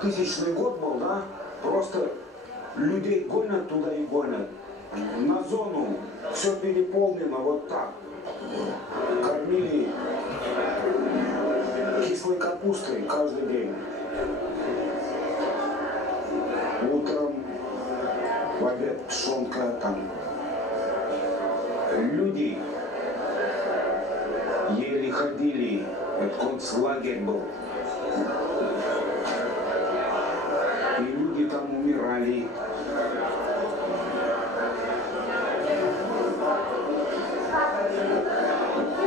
2000 год был, да, просто людей гонят туда и гонят. На зону все переполнено вот так. Кормили кислой капустой каждый день. Утром, в обед пшенка там. Люди еле ходили, это концлагерь был. И люди там умирали.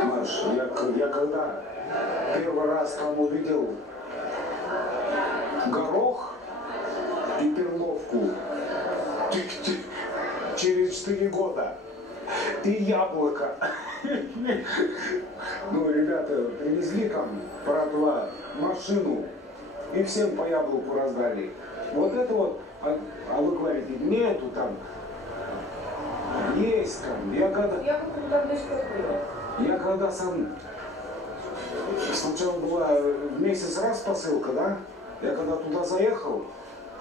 Маш, я когда первый раз там увидел горох и перловку через 4 года и яблоко. Ну, ребята привезли там, продала машину и всем по яблоку раздали. Вот это вот, а вы говорите, нету там, есть там. Я когда сам, сначала была в месяц раз посылка, да? Я когда туда заехал,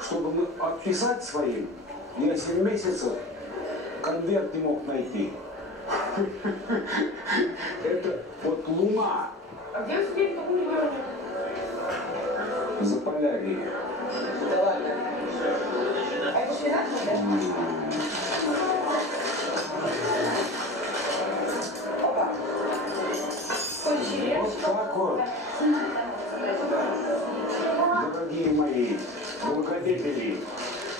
чтобы отписать своим, я 7 месяцев конверт не мог найти. Это вот Луна. А где вы сидели в каком регионе? Заполярье. Да ладно. А это шпинат, да? Опа. Вот так вот. Дорогие мои благодетели.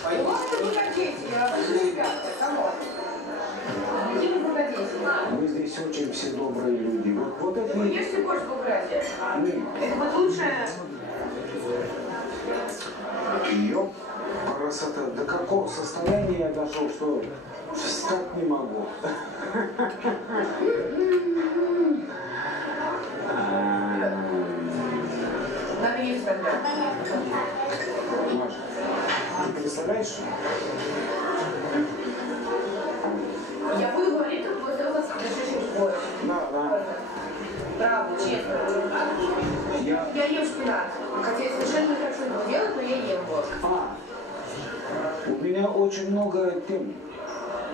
Вот вы благодетели, а вы ребята, кому? Какие вы благодетели? Мы здесь очень все добрые люди. Вот это... Вы ешьте борщ в Празе. Это вот лучшее... Ёп, красота. До какого состояния я дошел, что встать не могу. Надо есть тогда. Маша, ты представляешь? Я буду говорить, как после того, как скажешь борщ. Да. Правда, честно. Я ем шпинат. Хотя я совершенно не хочу его делать, но я ем борщ. У меня очень много тем.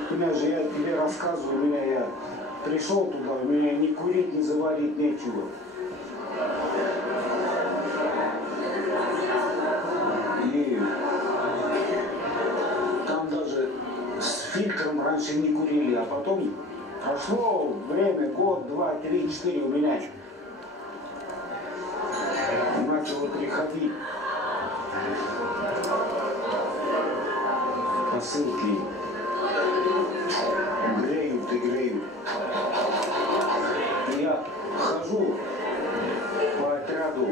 Понимаешь, я тебе рассказываю, я пришел туда, у меня ни курить, ни заварить нечего. И там даже с фильтром раньше не курили, а потом прошло время, год, 2, 3, 4 у меня начало приходить посылки. Греют и греют. И я хожу по отряду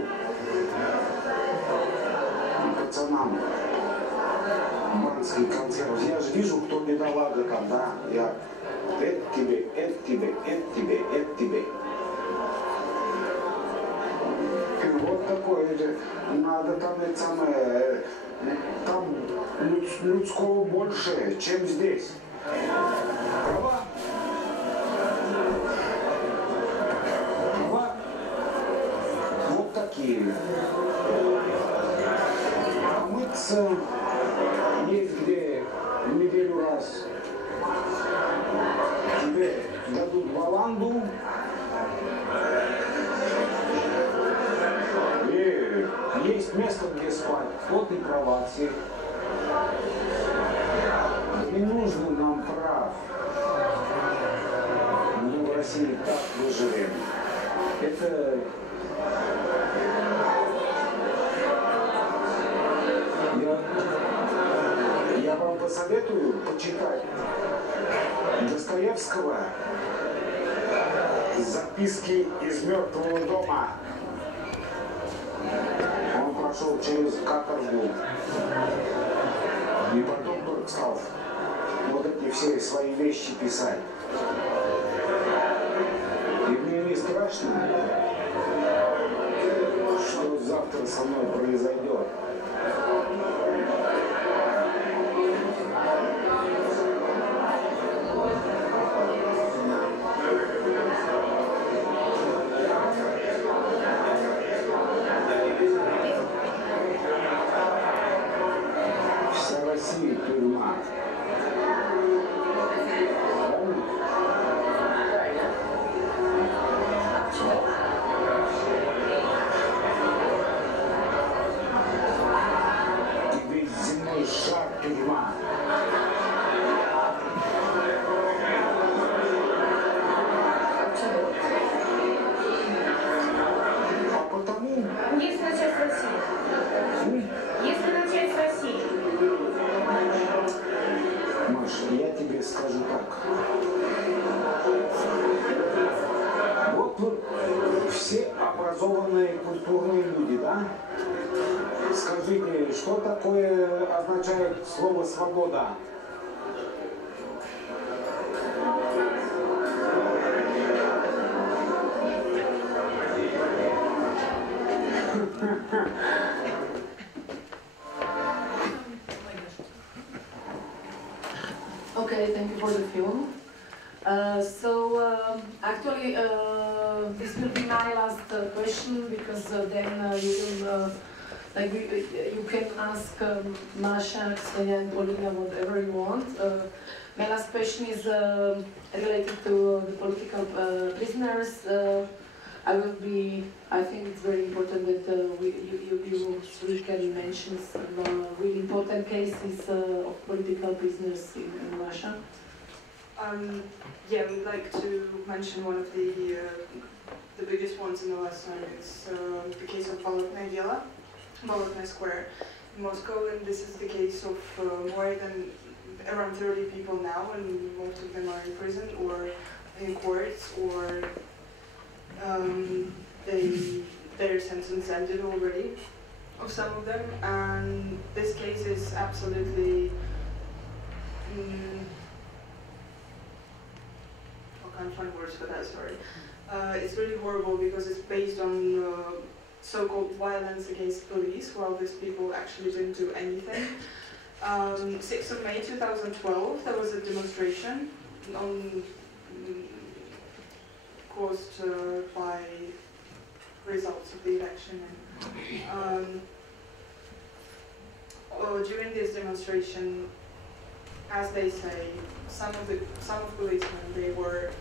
пацанам банский концерт. Я же вижу, кто бедолага там, да? Я это тебе, это тебе, это тебе, это тебе. Вот такое же. Надо там это самое там людского больше, чем здесь. Права? Права? Вот такие. А мыться есть где в неделю раз. Тебе дадут баланду. И есть место, где спать, плотной кровати. Не нужно нам прав. Мы в России так выживем. Это... Я вам посоветую почитать Достоевского «Записки из мертвого дома». Он прошел через каторгу и потом только стал вот эти все свои вещи писать. И мне не страшно, что завтра со мной произойдет. Вся Россия тюрьма. И весь земной шар тюрьма. А потому... Если начать с России. Если начать с России. Маша, я тебе скажу так. Вот вы все образованные культурные люди, да? Скажите, что такое означает слово «свобода»? Okay, thank you for the film. Actually, this will be my last question because then you will, you can ask Masha, Ksenia and Polina whatever you want. My last question is related to the political prisoners. I think it's very important that you can mention some really important cases of political prisoners in Russia. Yeah, I would like to mention one of the biggest ones in the last time. It's the case of Byla, Square in Moscow, and this is the case of more than around 30 people now, and most of them are in prison or in courts, or their sentence ended already, of some of them, and this case is absolutely I can't find words for that, sorry. It's really horrible because it's based on so-called violence against police, while these people actually didn't do anything. 6th of May 2012, there was a demonstration caused by results of the election. During this demonstration, as they say, some of policemen, they were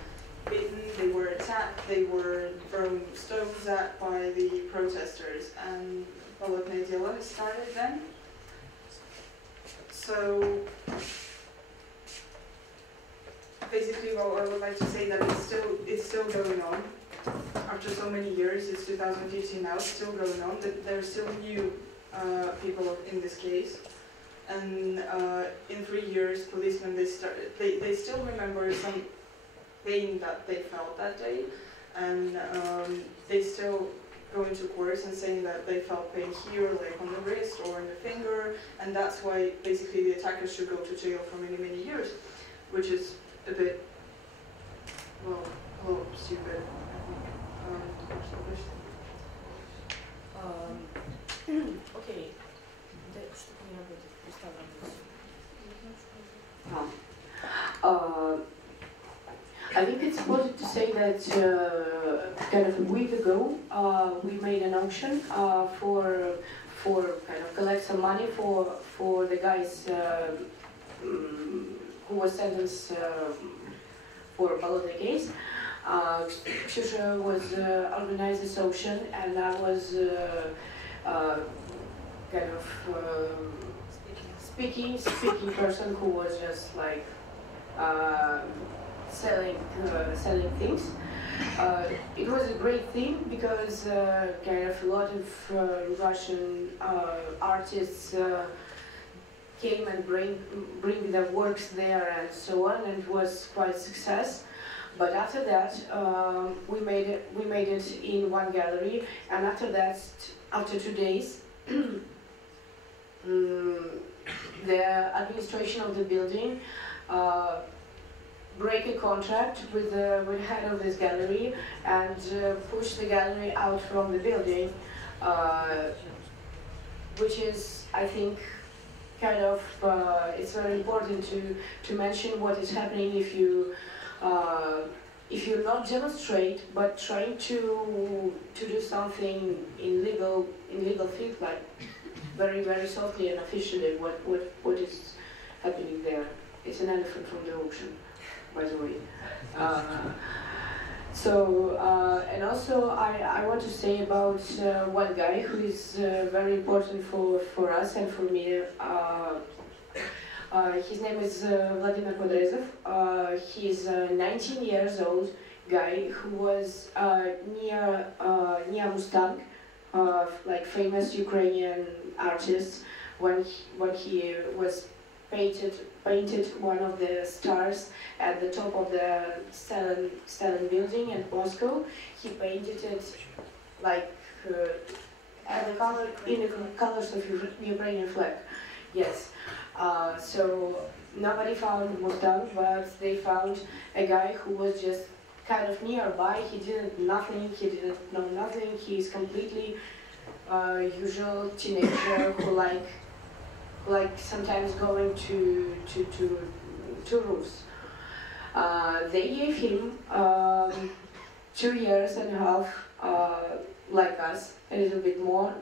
beaten, they were attacked, they were thrown stones at by the protesters, and Byla started then. So basically, well, I would like to say that it's still going on. After so many years, it's 2015 now, it's still going on. There are still new people in this case, and in 3 years, policemen they still remember some pain that they felt that day, and they still go into courts and saying that they felt pain here, like on the wrist or in the finger, and that's why basically the attackers should go to jail for many, many years, which is a bit, well, a little stupid, I think. Okay, Что-то не работает. I think it's important to say that kind of a week ago we made an auction for kind of collect some money for the guys who was sentenced for a Bologna case. Kshusha was organized this auction, and I was kind of speaking person who was just like selling things. It was a great thing because kind of a lot of Russian artists came and bring their works there and so on, and it was quite a success. But after that, we made it in one gallery, and after that, after 2 days, the administration of the building break a contract with the head of this gallery and push the gallery out from the building, which is, I think, kind of it's very important to mention what is happening if you not demonstrate but trying to do something in legal field, like very softly and officially what is happening there. It's an elephant from the ocean, by the way. And also I want to say about one guy who is very important for us and for me. His name is Vladimir Podrezov. He's a 19 years old guy who was near Mustang, like famous Ukrainian artist, when he was painted one of the stars at the top of the Stalin building in Moscow. He painted it like in the colors of Ukrainian flag. Yes. So nobody found Mustang, but they found a guy who was just kind of nearby. He didn't know nothing. He's completely usual teenager who like sometimes going to roofs. They gave him 2 years and a half, like us, a little bit more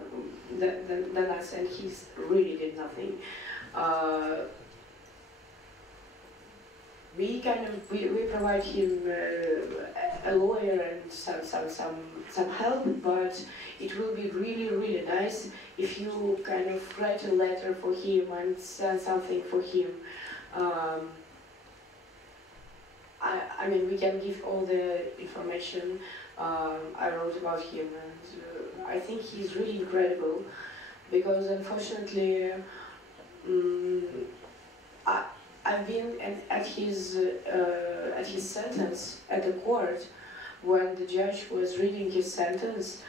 than us, and he really did nothing. We provide him a lawyer and some help, but it will be really nice if you kind of write a letter for him and send something for him. I mean, we can give all the information I wrote about him, and I think he's really incredible, because unfortunately I've been at his sentence at the court. When the judge was reading his sentence,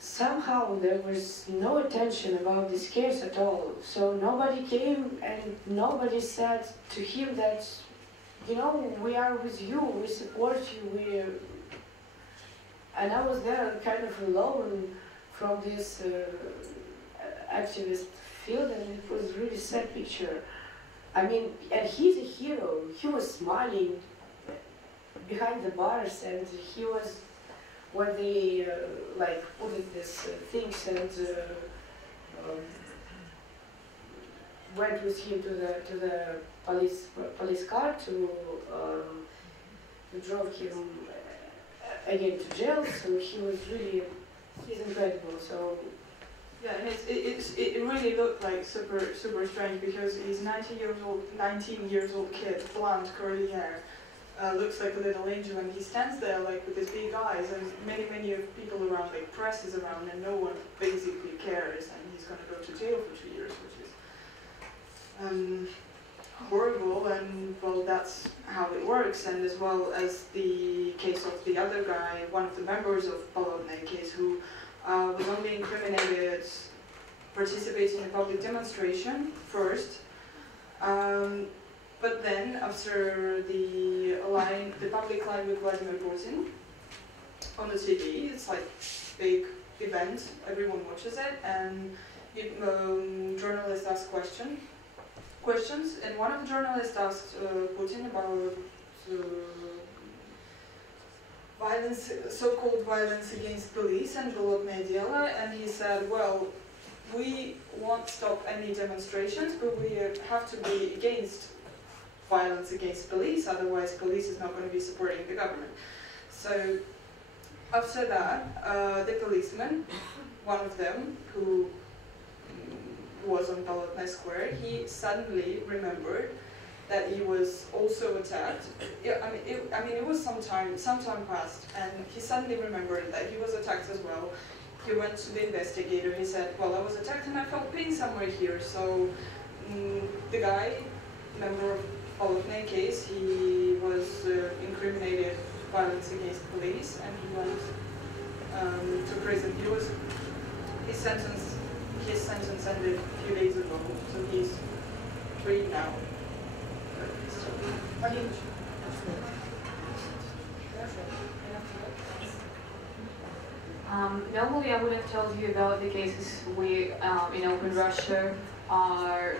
somehow there was no attention about this case at all. So nobody came and nobody said to him that, you know, we are with you, we support you, and I was there kind of alone from this activist field, and it was a really sad picture. I mean, and he's a hero. He was smiling behind the bars, and he was, when they like put in these things and went with him to the police car to drove him again to jail. So he was really, he's incredible. So. Yeah, and it really looked like super strange, because he's 19 years old kid, blonde, curly hair, looks like a little angel, and he stands there like with his big eyes, and many of people around, like press is around, and no one basically cares, and he's going to go to jail for 2 years, which is horrible. And well, that's how it works. And as well as the case of the other guy, one of the members of Bologna case, who was only incriminated participating in a public demonstration first, but then after the public line with Vladimir Putin on the TV, it's like big event, everyone watches it, and journalists asked questions, and one of the journalists asked Putin about violence, so-called violence against police and dvouletého děla, and he said, well, we won't stop any demonstrations, but we have to be against violence against police, otherwise police is not going to be supporting the government. So after that, the policeman, one of them, who was on Dvouletné Square, he suddenly remembered that he was also attacked. I mean, it was some time passed, and he suddenly remembered that he was attacked as well. He went to the investigator. He said, well, I was attacked and I felt pain somewhere here. So the guy, member of Dvouletné case, he was incriminated violence against police, and he went to prison. His sentence ended a few days ago, so he's free now. Normally I would have told you about the cases we in Open Russia are,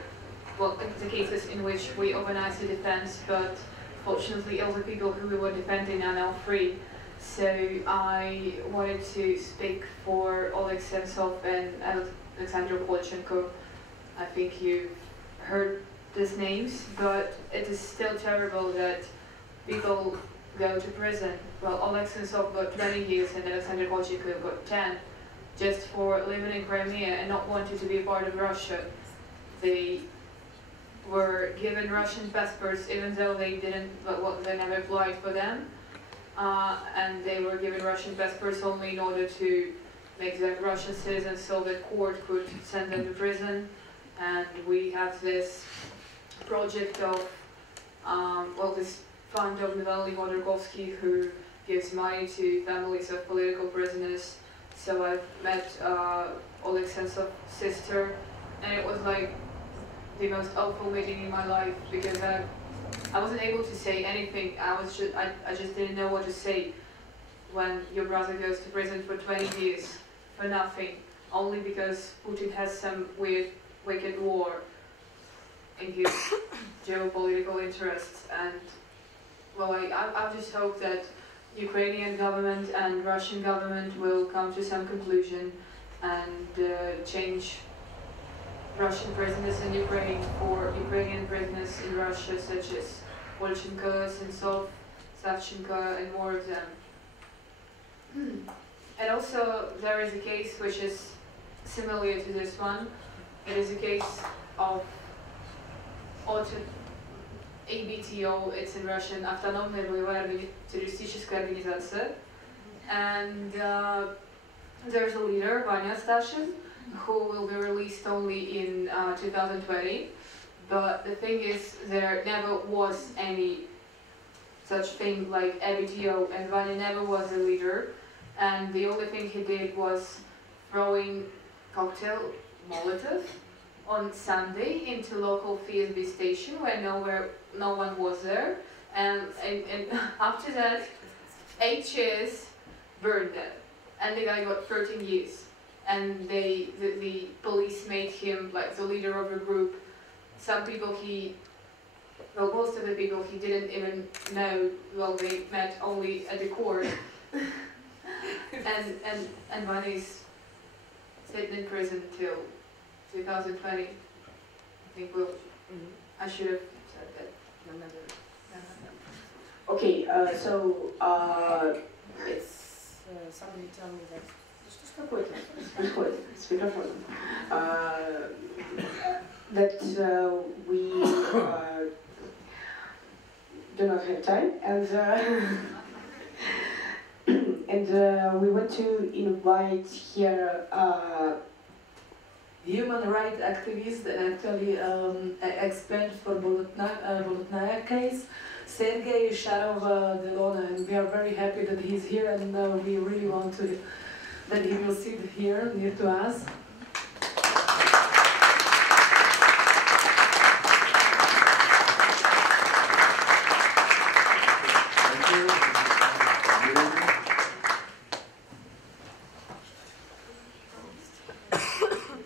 well, the cases in which we organize the defense, but fortunately all the people who we were defending are now free. So I wanted to speak for Oleg Sentsov and Alexander Kolchenko. I think you've heard these names, but it is still terrible that people go to prison. Well, Oleg Sentsov got 20 years and Alexander Kolchenko got 10, just for living in Crimea and not wanting to be a part of Russia. They were given Russian passports even though they didn't, well, they never applied for them. And they were given Russian passports only in order to make them Russian citizens so the court could send them to prison. And we have this project of, well, this fund of Navalny Hodorkovsky who gives money to families of political prisoners. So I've met Oleg Sentsov's sister, and it was like the most awful meeting in my life because I wasn't able to say anything. I just didn't know what to say when your brother goes to prison for 20 years for nothing, only because Putin has some weird, wicked war in his geopolitical interests. And well, I just hope that Ukrainian government and Russian government will come to some conclusion and change Russian prisoners in Ukraine for Ukrainian prisoners in Russia, such as Kolchenko, Sentsov, Savchenko, and more of them. And also, there is a case which is similar to this one. It is a case of ABTO, it's in Russian, Автономная боевая террористическая организация. And there's a leader, Vanya Stashin, who will be released only in 2020. But the thing is, there never was any such thing like ABTO, and Vanya never was a leader. And the only thing he did was throwing cocktail Molotov on Sunday into local FSB station where no one was there, and after that 8 chairs burned them, and the guy got 13 years, and the police made him like the leader of a group. Some people most of the people he didn't even know, well, they met only at the court. and Vanya is sitting in prison till 2020. I think I should have said that. Okay, so it's somebody tell me that. That we do not have time, and we want to invite here human rights activist and actually expert for Dvouletného case, Sergei Sharov-Delona, and we are very happy that he's here, and we really want to that he will sit here near to us.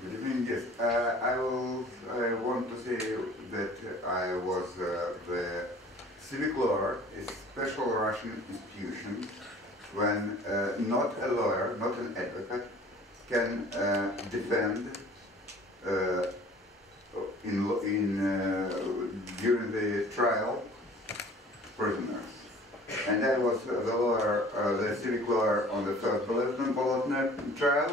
Good evening, Yes, I want to say that I was the civic lawyer, a special Russian institution, when not a lawyer, not an advocate, can defend during the trial prisoners. And I was the lawyer, the civic lawyer on the first Bolotny trial,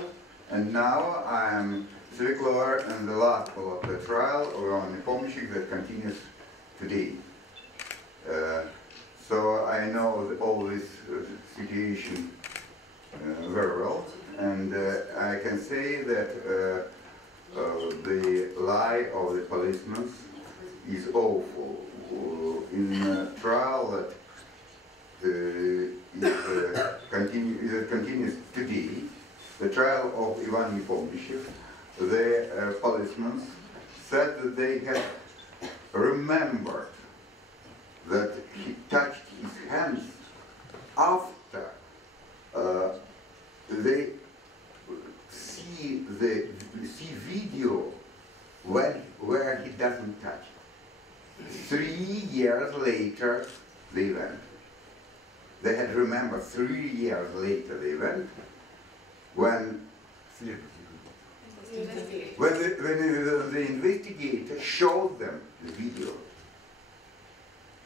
and now I am civic lawyer in the last Bolotny trial on the pomshik that continues today. So I know all this situation very well, and I can say that the lie of the policemen is awful. In a trial that continues today, the trial of Ivan Nepomniachtchi, the policemen said that they had remembered that he touched his hands after they see video where he doesn't touch. 3 years later the event. They had remembered 3 years later the event when the investigator showed them the video.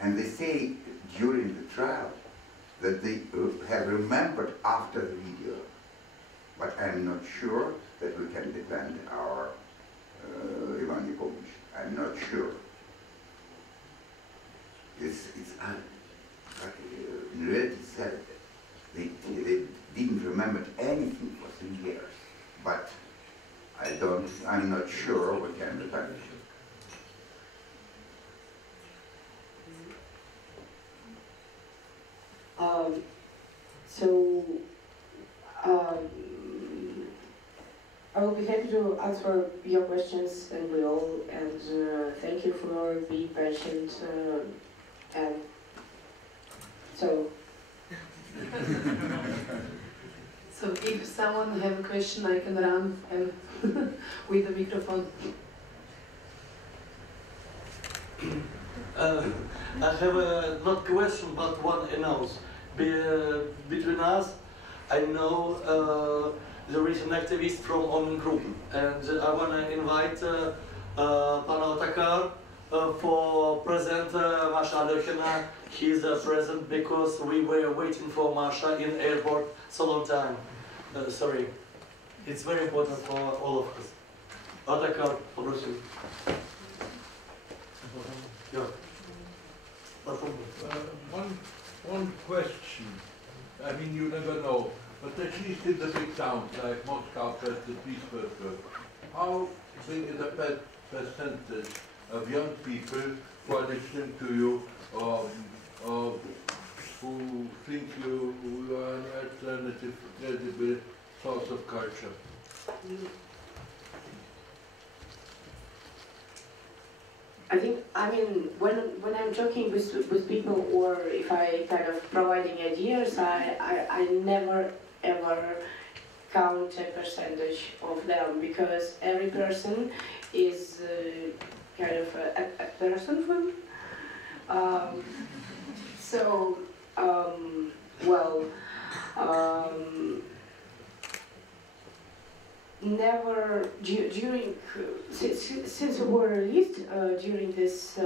And they say during the trial that they have remembered after the video. But I'm not sure that we can defend our Ivan Nepomniachtchi. I'm not sure. It's in reality said they didn't remember anything for 3 years. But I'm not sure we can defend it. I will be happy to answer your questions and will, and thank you for being patient. And so. So if someone have a question, I can run and with the microphone. I have a not question but one announce. Between us, I know there is an activist from Omen Group, and I want to invite Pana Otakar for present Marijou Aljochinovou. He's present because we were waiting for Masha in airport so long time. Sorry, it's very important for all of us. Otakar, попросим. One question. I mean, you never know, but at least in the big towns like Moscow, St. Petersburg, how big is the percentage of young people who are listening to you, who think you are an alternative, credible source of culture? I mean, when I'm talking with people, or if I kind of providing ideas, I never ever count a percentage of them, because every person is kind of a person for me. Never during since we were released during this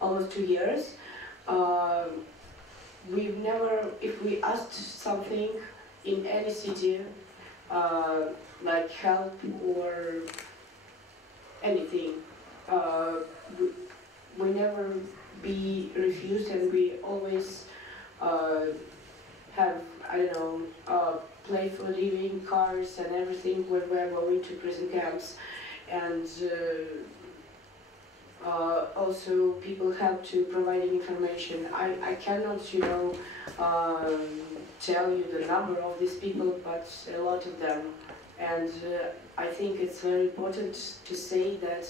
almost 2 years, we've never, if we asked something in any city, like help or anything, we never be refused, and we always have, I don't know, play for living, cars and everything when we're going to prison camps. And also people help to providing information. I cannot, you know, tell you the number of these people, but a lot of them. And I think it's very important to say that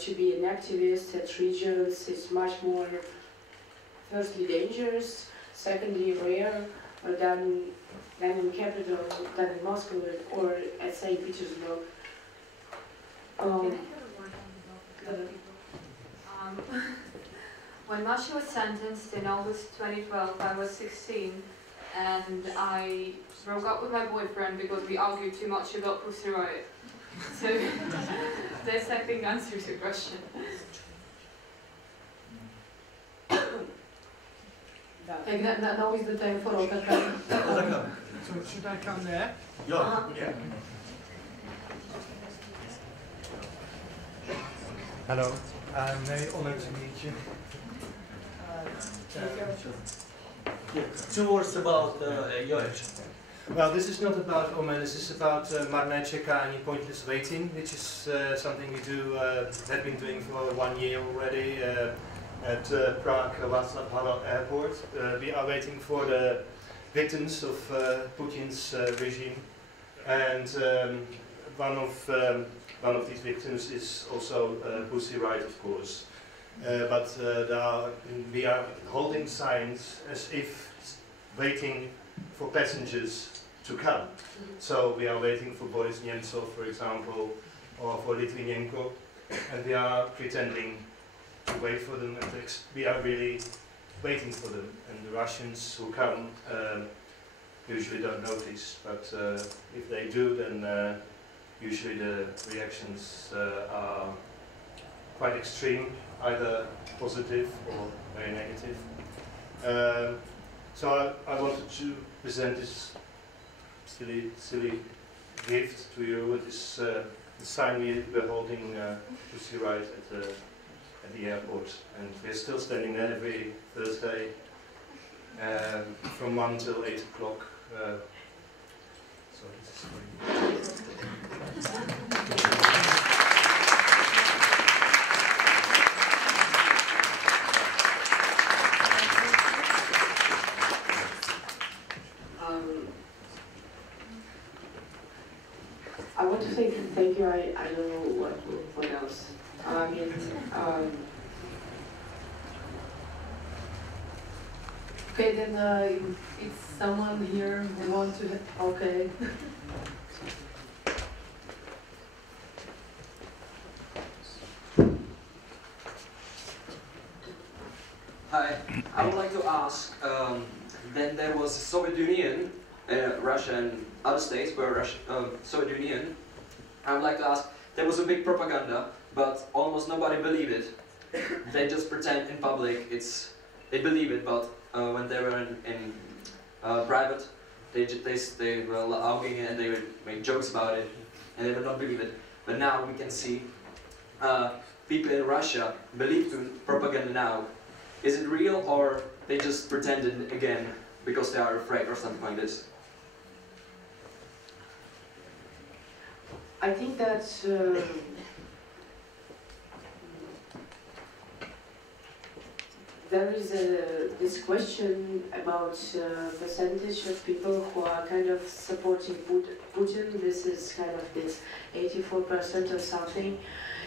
to be an activist at regions is much more, firstly, dangerous, secondly, rare than in capital, than in Moscow or at St. Petersburg. When Masha was sentenced in August 2012, I was 16, and I broke up with my boyfriend because we argued too much about Pussy Riot. So this, I think, answers your question. Now is the time for Otakam. So should I come there? Yeah. Yeah. Hello, I'm very honored to meet you. Two words about Joich. Well, this is not about Omen, this is about Marné čekání, pointless waiting, which is something we do, have been doing for 1 year already at Prague Václav Havla airport. We are waiting for the victims of Putin's regime, and one of these victims is also Pussy Riot, of course. But we are holding signs as if waiting for passengers to come. So we are waiting for Boris Nemtsov, for example, or for Litvinenko, and we are pretending to wait for them, and we are really waiting for them. And the Russians who come usually don't notice, but if they do, then usually the reactions are quite extreme, either positive or very negative. So I wanted to present this silly gift to you with this sign we were holding Pussy Riot at the airport, and we're still standing there every Thursday from 1 till 8 o'clock. So this is for you. I want to say thank you. I don't know what else. I mean, Okay, then it's someone here who wants to. Okay. Hi, I would like to ask. Then there was Soviet Union, Russia, and other states were Soviet Union. I would like to ask. There was a big propaganda, but almost nobody believed it. They just pretend in public they believe it, but when they were in private, they were arguing and they would make jokes about it, and they would not believe it. But now we can see people in Russia believe the propaganda now. Is it real, or they just pretend it again because they are afraid or something like this? I think that there is this question about percentage of people who are kind of supporting Putin. This is kind of this 84% or something.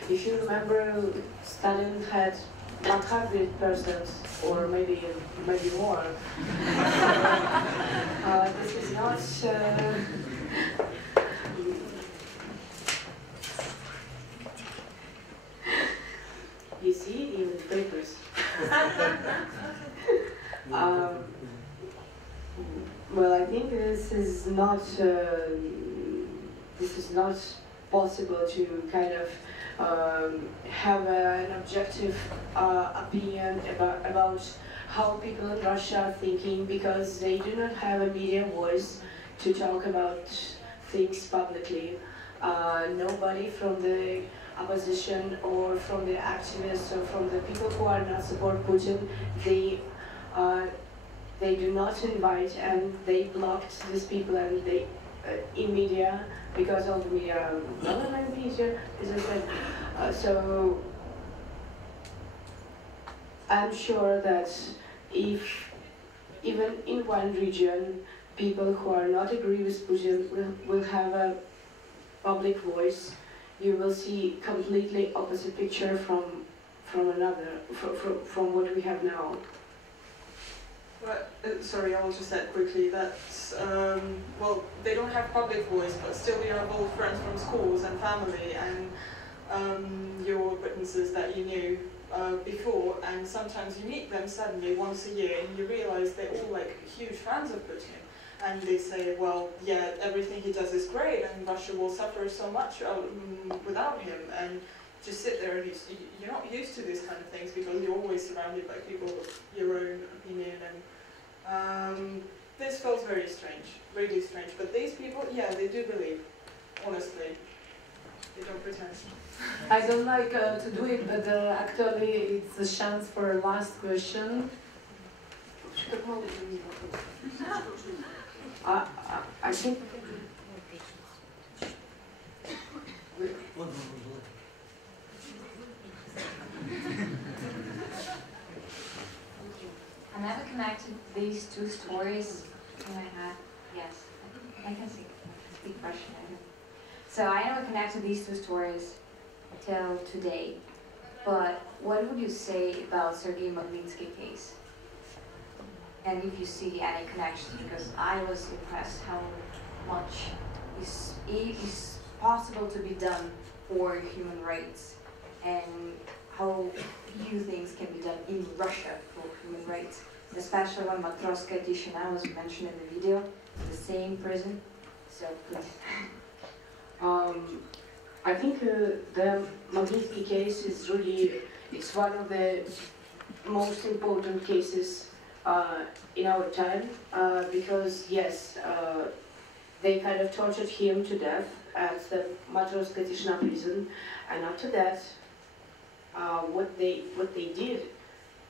If you remember, Stalin had 100% or maybe more. This is not. You see, even papers. Well, I think this is not possible to kind of have an objective opinion about how people in Russia are thinking, because they do not have a media voice to talk about things publicly. Nobody from the opposition or from the activists or from the people who are not support Putin, they do not invite, and they blocked these people, and they in media, because all the media, government media is okay. So I'm sure that if even in one region, people who are not agree with Putin will have a public voice, you will see completely opposite picture from what we have now. But, sorry, I will just add quickly that, well, they don't have public voice, but still we are both friends from schools and family, and your acquaintances that you knew before, and sometimes you meet them suddenly once a year and you realize they're all like huge fans of Putin. And they say, well, yeah, everything he does is great and Russia will suffer so much without him. And just sit there and you're not used to these kind of things because you're always surrounded by people with your own opinion. And this felt very strange, really strange. But these people, yeah, they do believe, honestly. They don't pretend. I don't like to do it, but actually it's a chance for a last question. I think I never connected these two stories in my head. Yes, I can speak Russian. So I never connected these two stories till today. But what would you say about Sergei Magnitsky case? And if you see any connection, because I was impressed how much is possible to be done for human rights, and how few things can be done in Russia for human rights, especially when Matroska Tishina was mentioned in the video, the same prison. So please. I think the Magnitsky case is really, it's one of the most important cases in our time, because yes, they kind of tortured him to death at the Matroska Tishina prison, and after that, what they did,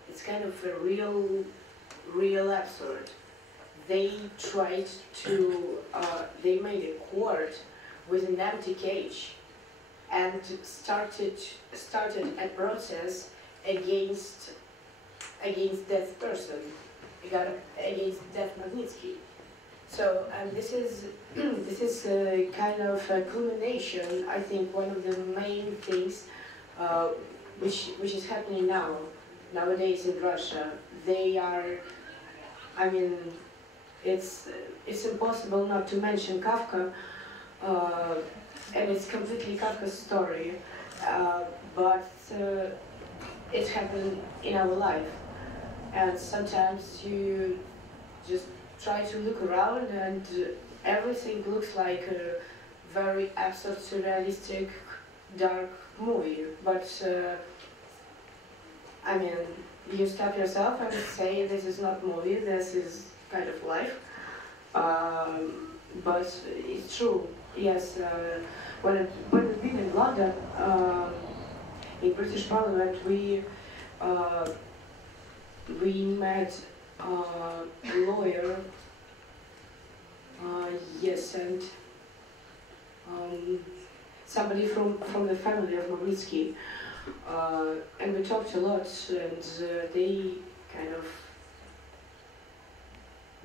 it's kind of a real absurd. They tried to, they made a court with an empty cage, and started a process against that person, against that Magnitsky. So, and this is a kind of a culmination. I think one of the main things which is happening nowadays in Russia. They are, I mean, it's impossible not to mention Kafka, and it's completely Kafka's story, but it happened in our life, and sometimes you just try to look around and everything looks like a very absurd, surrealistic, dark movie, but I mean, you stop yourself and say this is not movie, this is kind of life, but it's true. Yes, when we've been in London, in British Parliament, we met a lawyer, yes, and somebody from the family of Magnitsky, and we talked a lot, and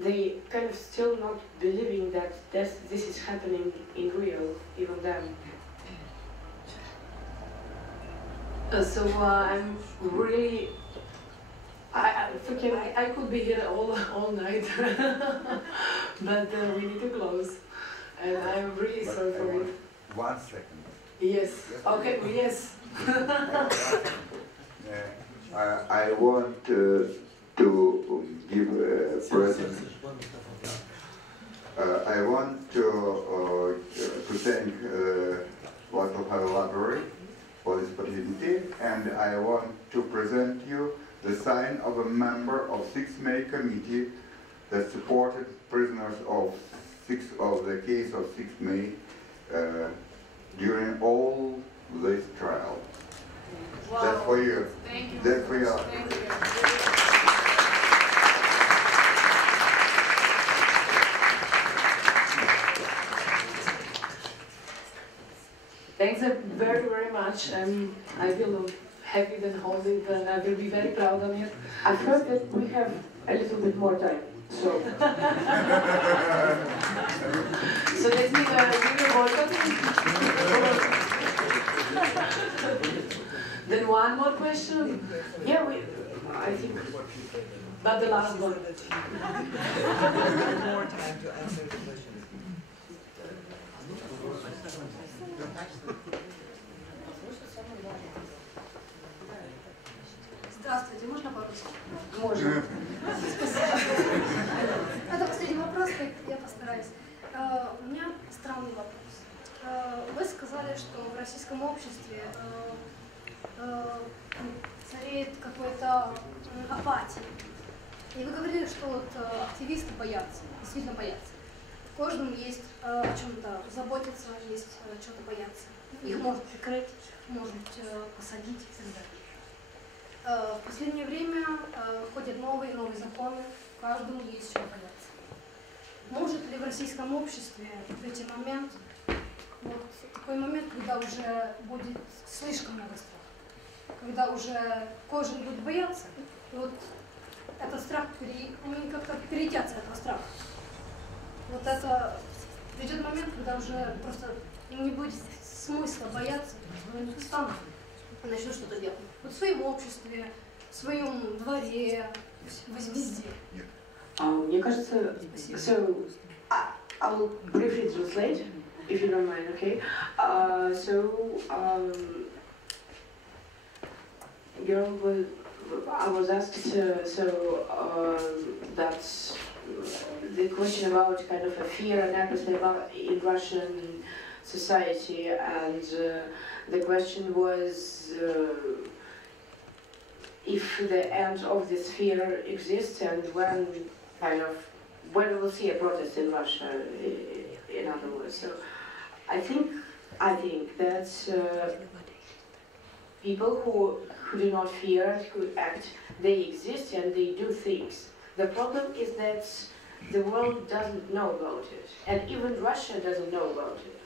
they kind of still not believing that this is happening in real, even them. So I'm really, I could be here all night, but we need to close, and I'm really sorry for it. 1 second. Yes. Okay. Yes. I want to give a present. I want to thank Václav Havla Library for this opportunity, and I want to present you the sign of a member of 6 May committee that supported prisoners of the case of 6 May during all this trial. Wow. That's for you. Thank you. That's for you. Thank you. Thanks very, very much. I feel happy to hold it, and I will be very proud of it. I've heard that we have a little bit more time, so. So let me give you a welcome. Then one more question? Yeah, I think. But the last one. More time to answer the question. Вы сказали, что в российском обществе царит какой-то апатия. И вы говорили, что вот активисты боятся, действительно боятся. В каждом есть о чем-то заботиться, есть что-то бояться. Их может прикрыть, может посадить и так далее. В последнее время ходят новые законы, каждому есть чего бояться. Может ли в российском обществе прийти момент, вот такой момент, когда уже будет слишком много страха, когда уже каждый будет бояться, и вот этот страх, они как-то перейдятся этого страха. Вот это придет момент, когда уже просто не будет смысла бояться, они встанут и начнут что-то делать. Вот в своем обществе, в своем дворе, везде. Мне кажется, so I will briefly translate, if you don't mind, okay? I was asked, that's the question about kind of a fear and apathy in Russian society, and the question was if the end of this fear exists and when we will see a protest in Russia, in other words. So I think that people who do not fear, who act, they exist and they do things. The problem is that the world doesn't know about it, and even Russia doesn't know about it.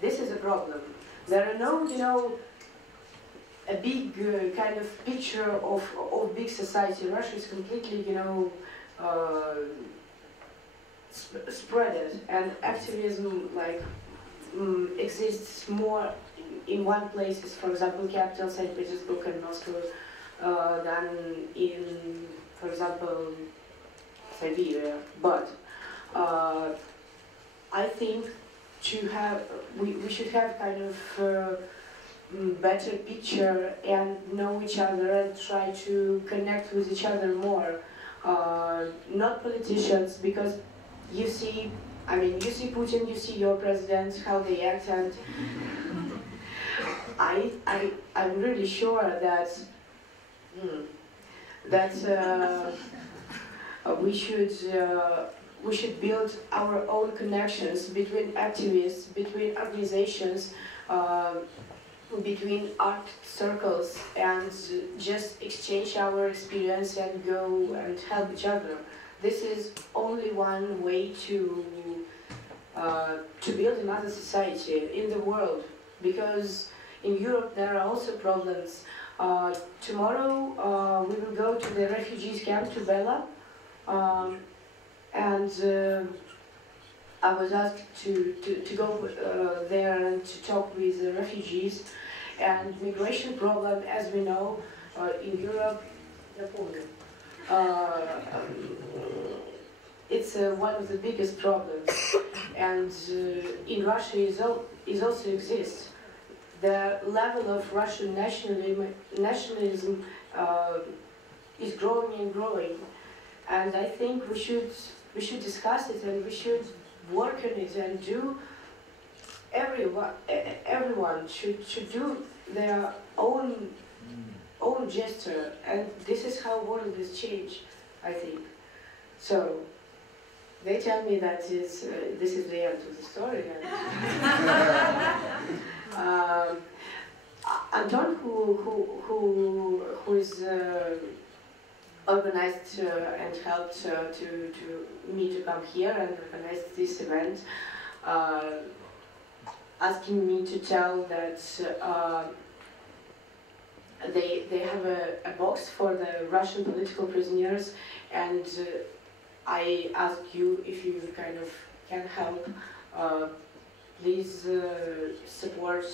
This is a problem. There are no, a big kind of picture of big society. Russia is completely, spread, and activism exists more in one place, for example, capital St. Petersburg and Moscow, than in, for example, Siberia. But I think we should have kind of better picture and know each other and try to connect with each other more. Not politicians, because you see Putin, you see your president, how they act, and I'm really sure that we should build our own connections between activists, between organizations, between art circles, and just exchange our experience and go and help each other. This is only one way to build another society in the world, because in Europe there are also problems. Tomorrow we will go to the refugees camp to Bela, and I was asked to go there and to talk with the refugees. And migration problem, as we know, in Europe, it's one of the biggest problems, and in Russia it also exists. The level of Russian nationalism is growing and growing, and I think we should discuss it and we should work on it and do. Everyone should do their own gesture, and this is how world is changed, I think. So they tell me that this is the end of the story. Anton, who is organized and helped to me to come here and organize this event, asking me to tell that they have a box for the Russian political prisoners, and I ask you if you kind of can help. Please support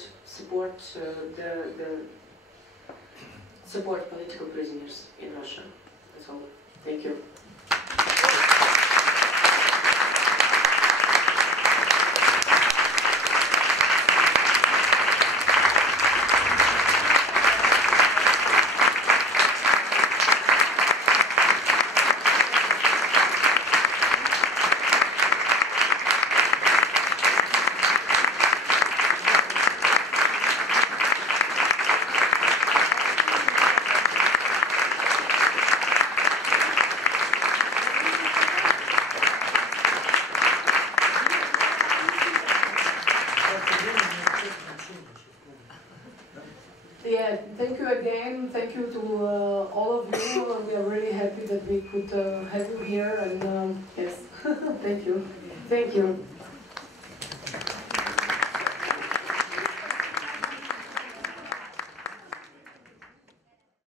political prisoners in Russia. That's all. Thank you. yeah, thank you again. Thank you to all of you. We are really happy that we could have you here. And yes, thank you. Thank you.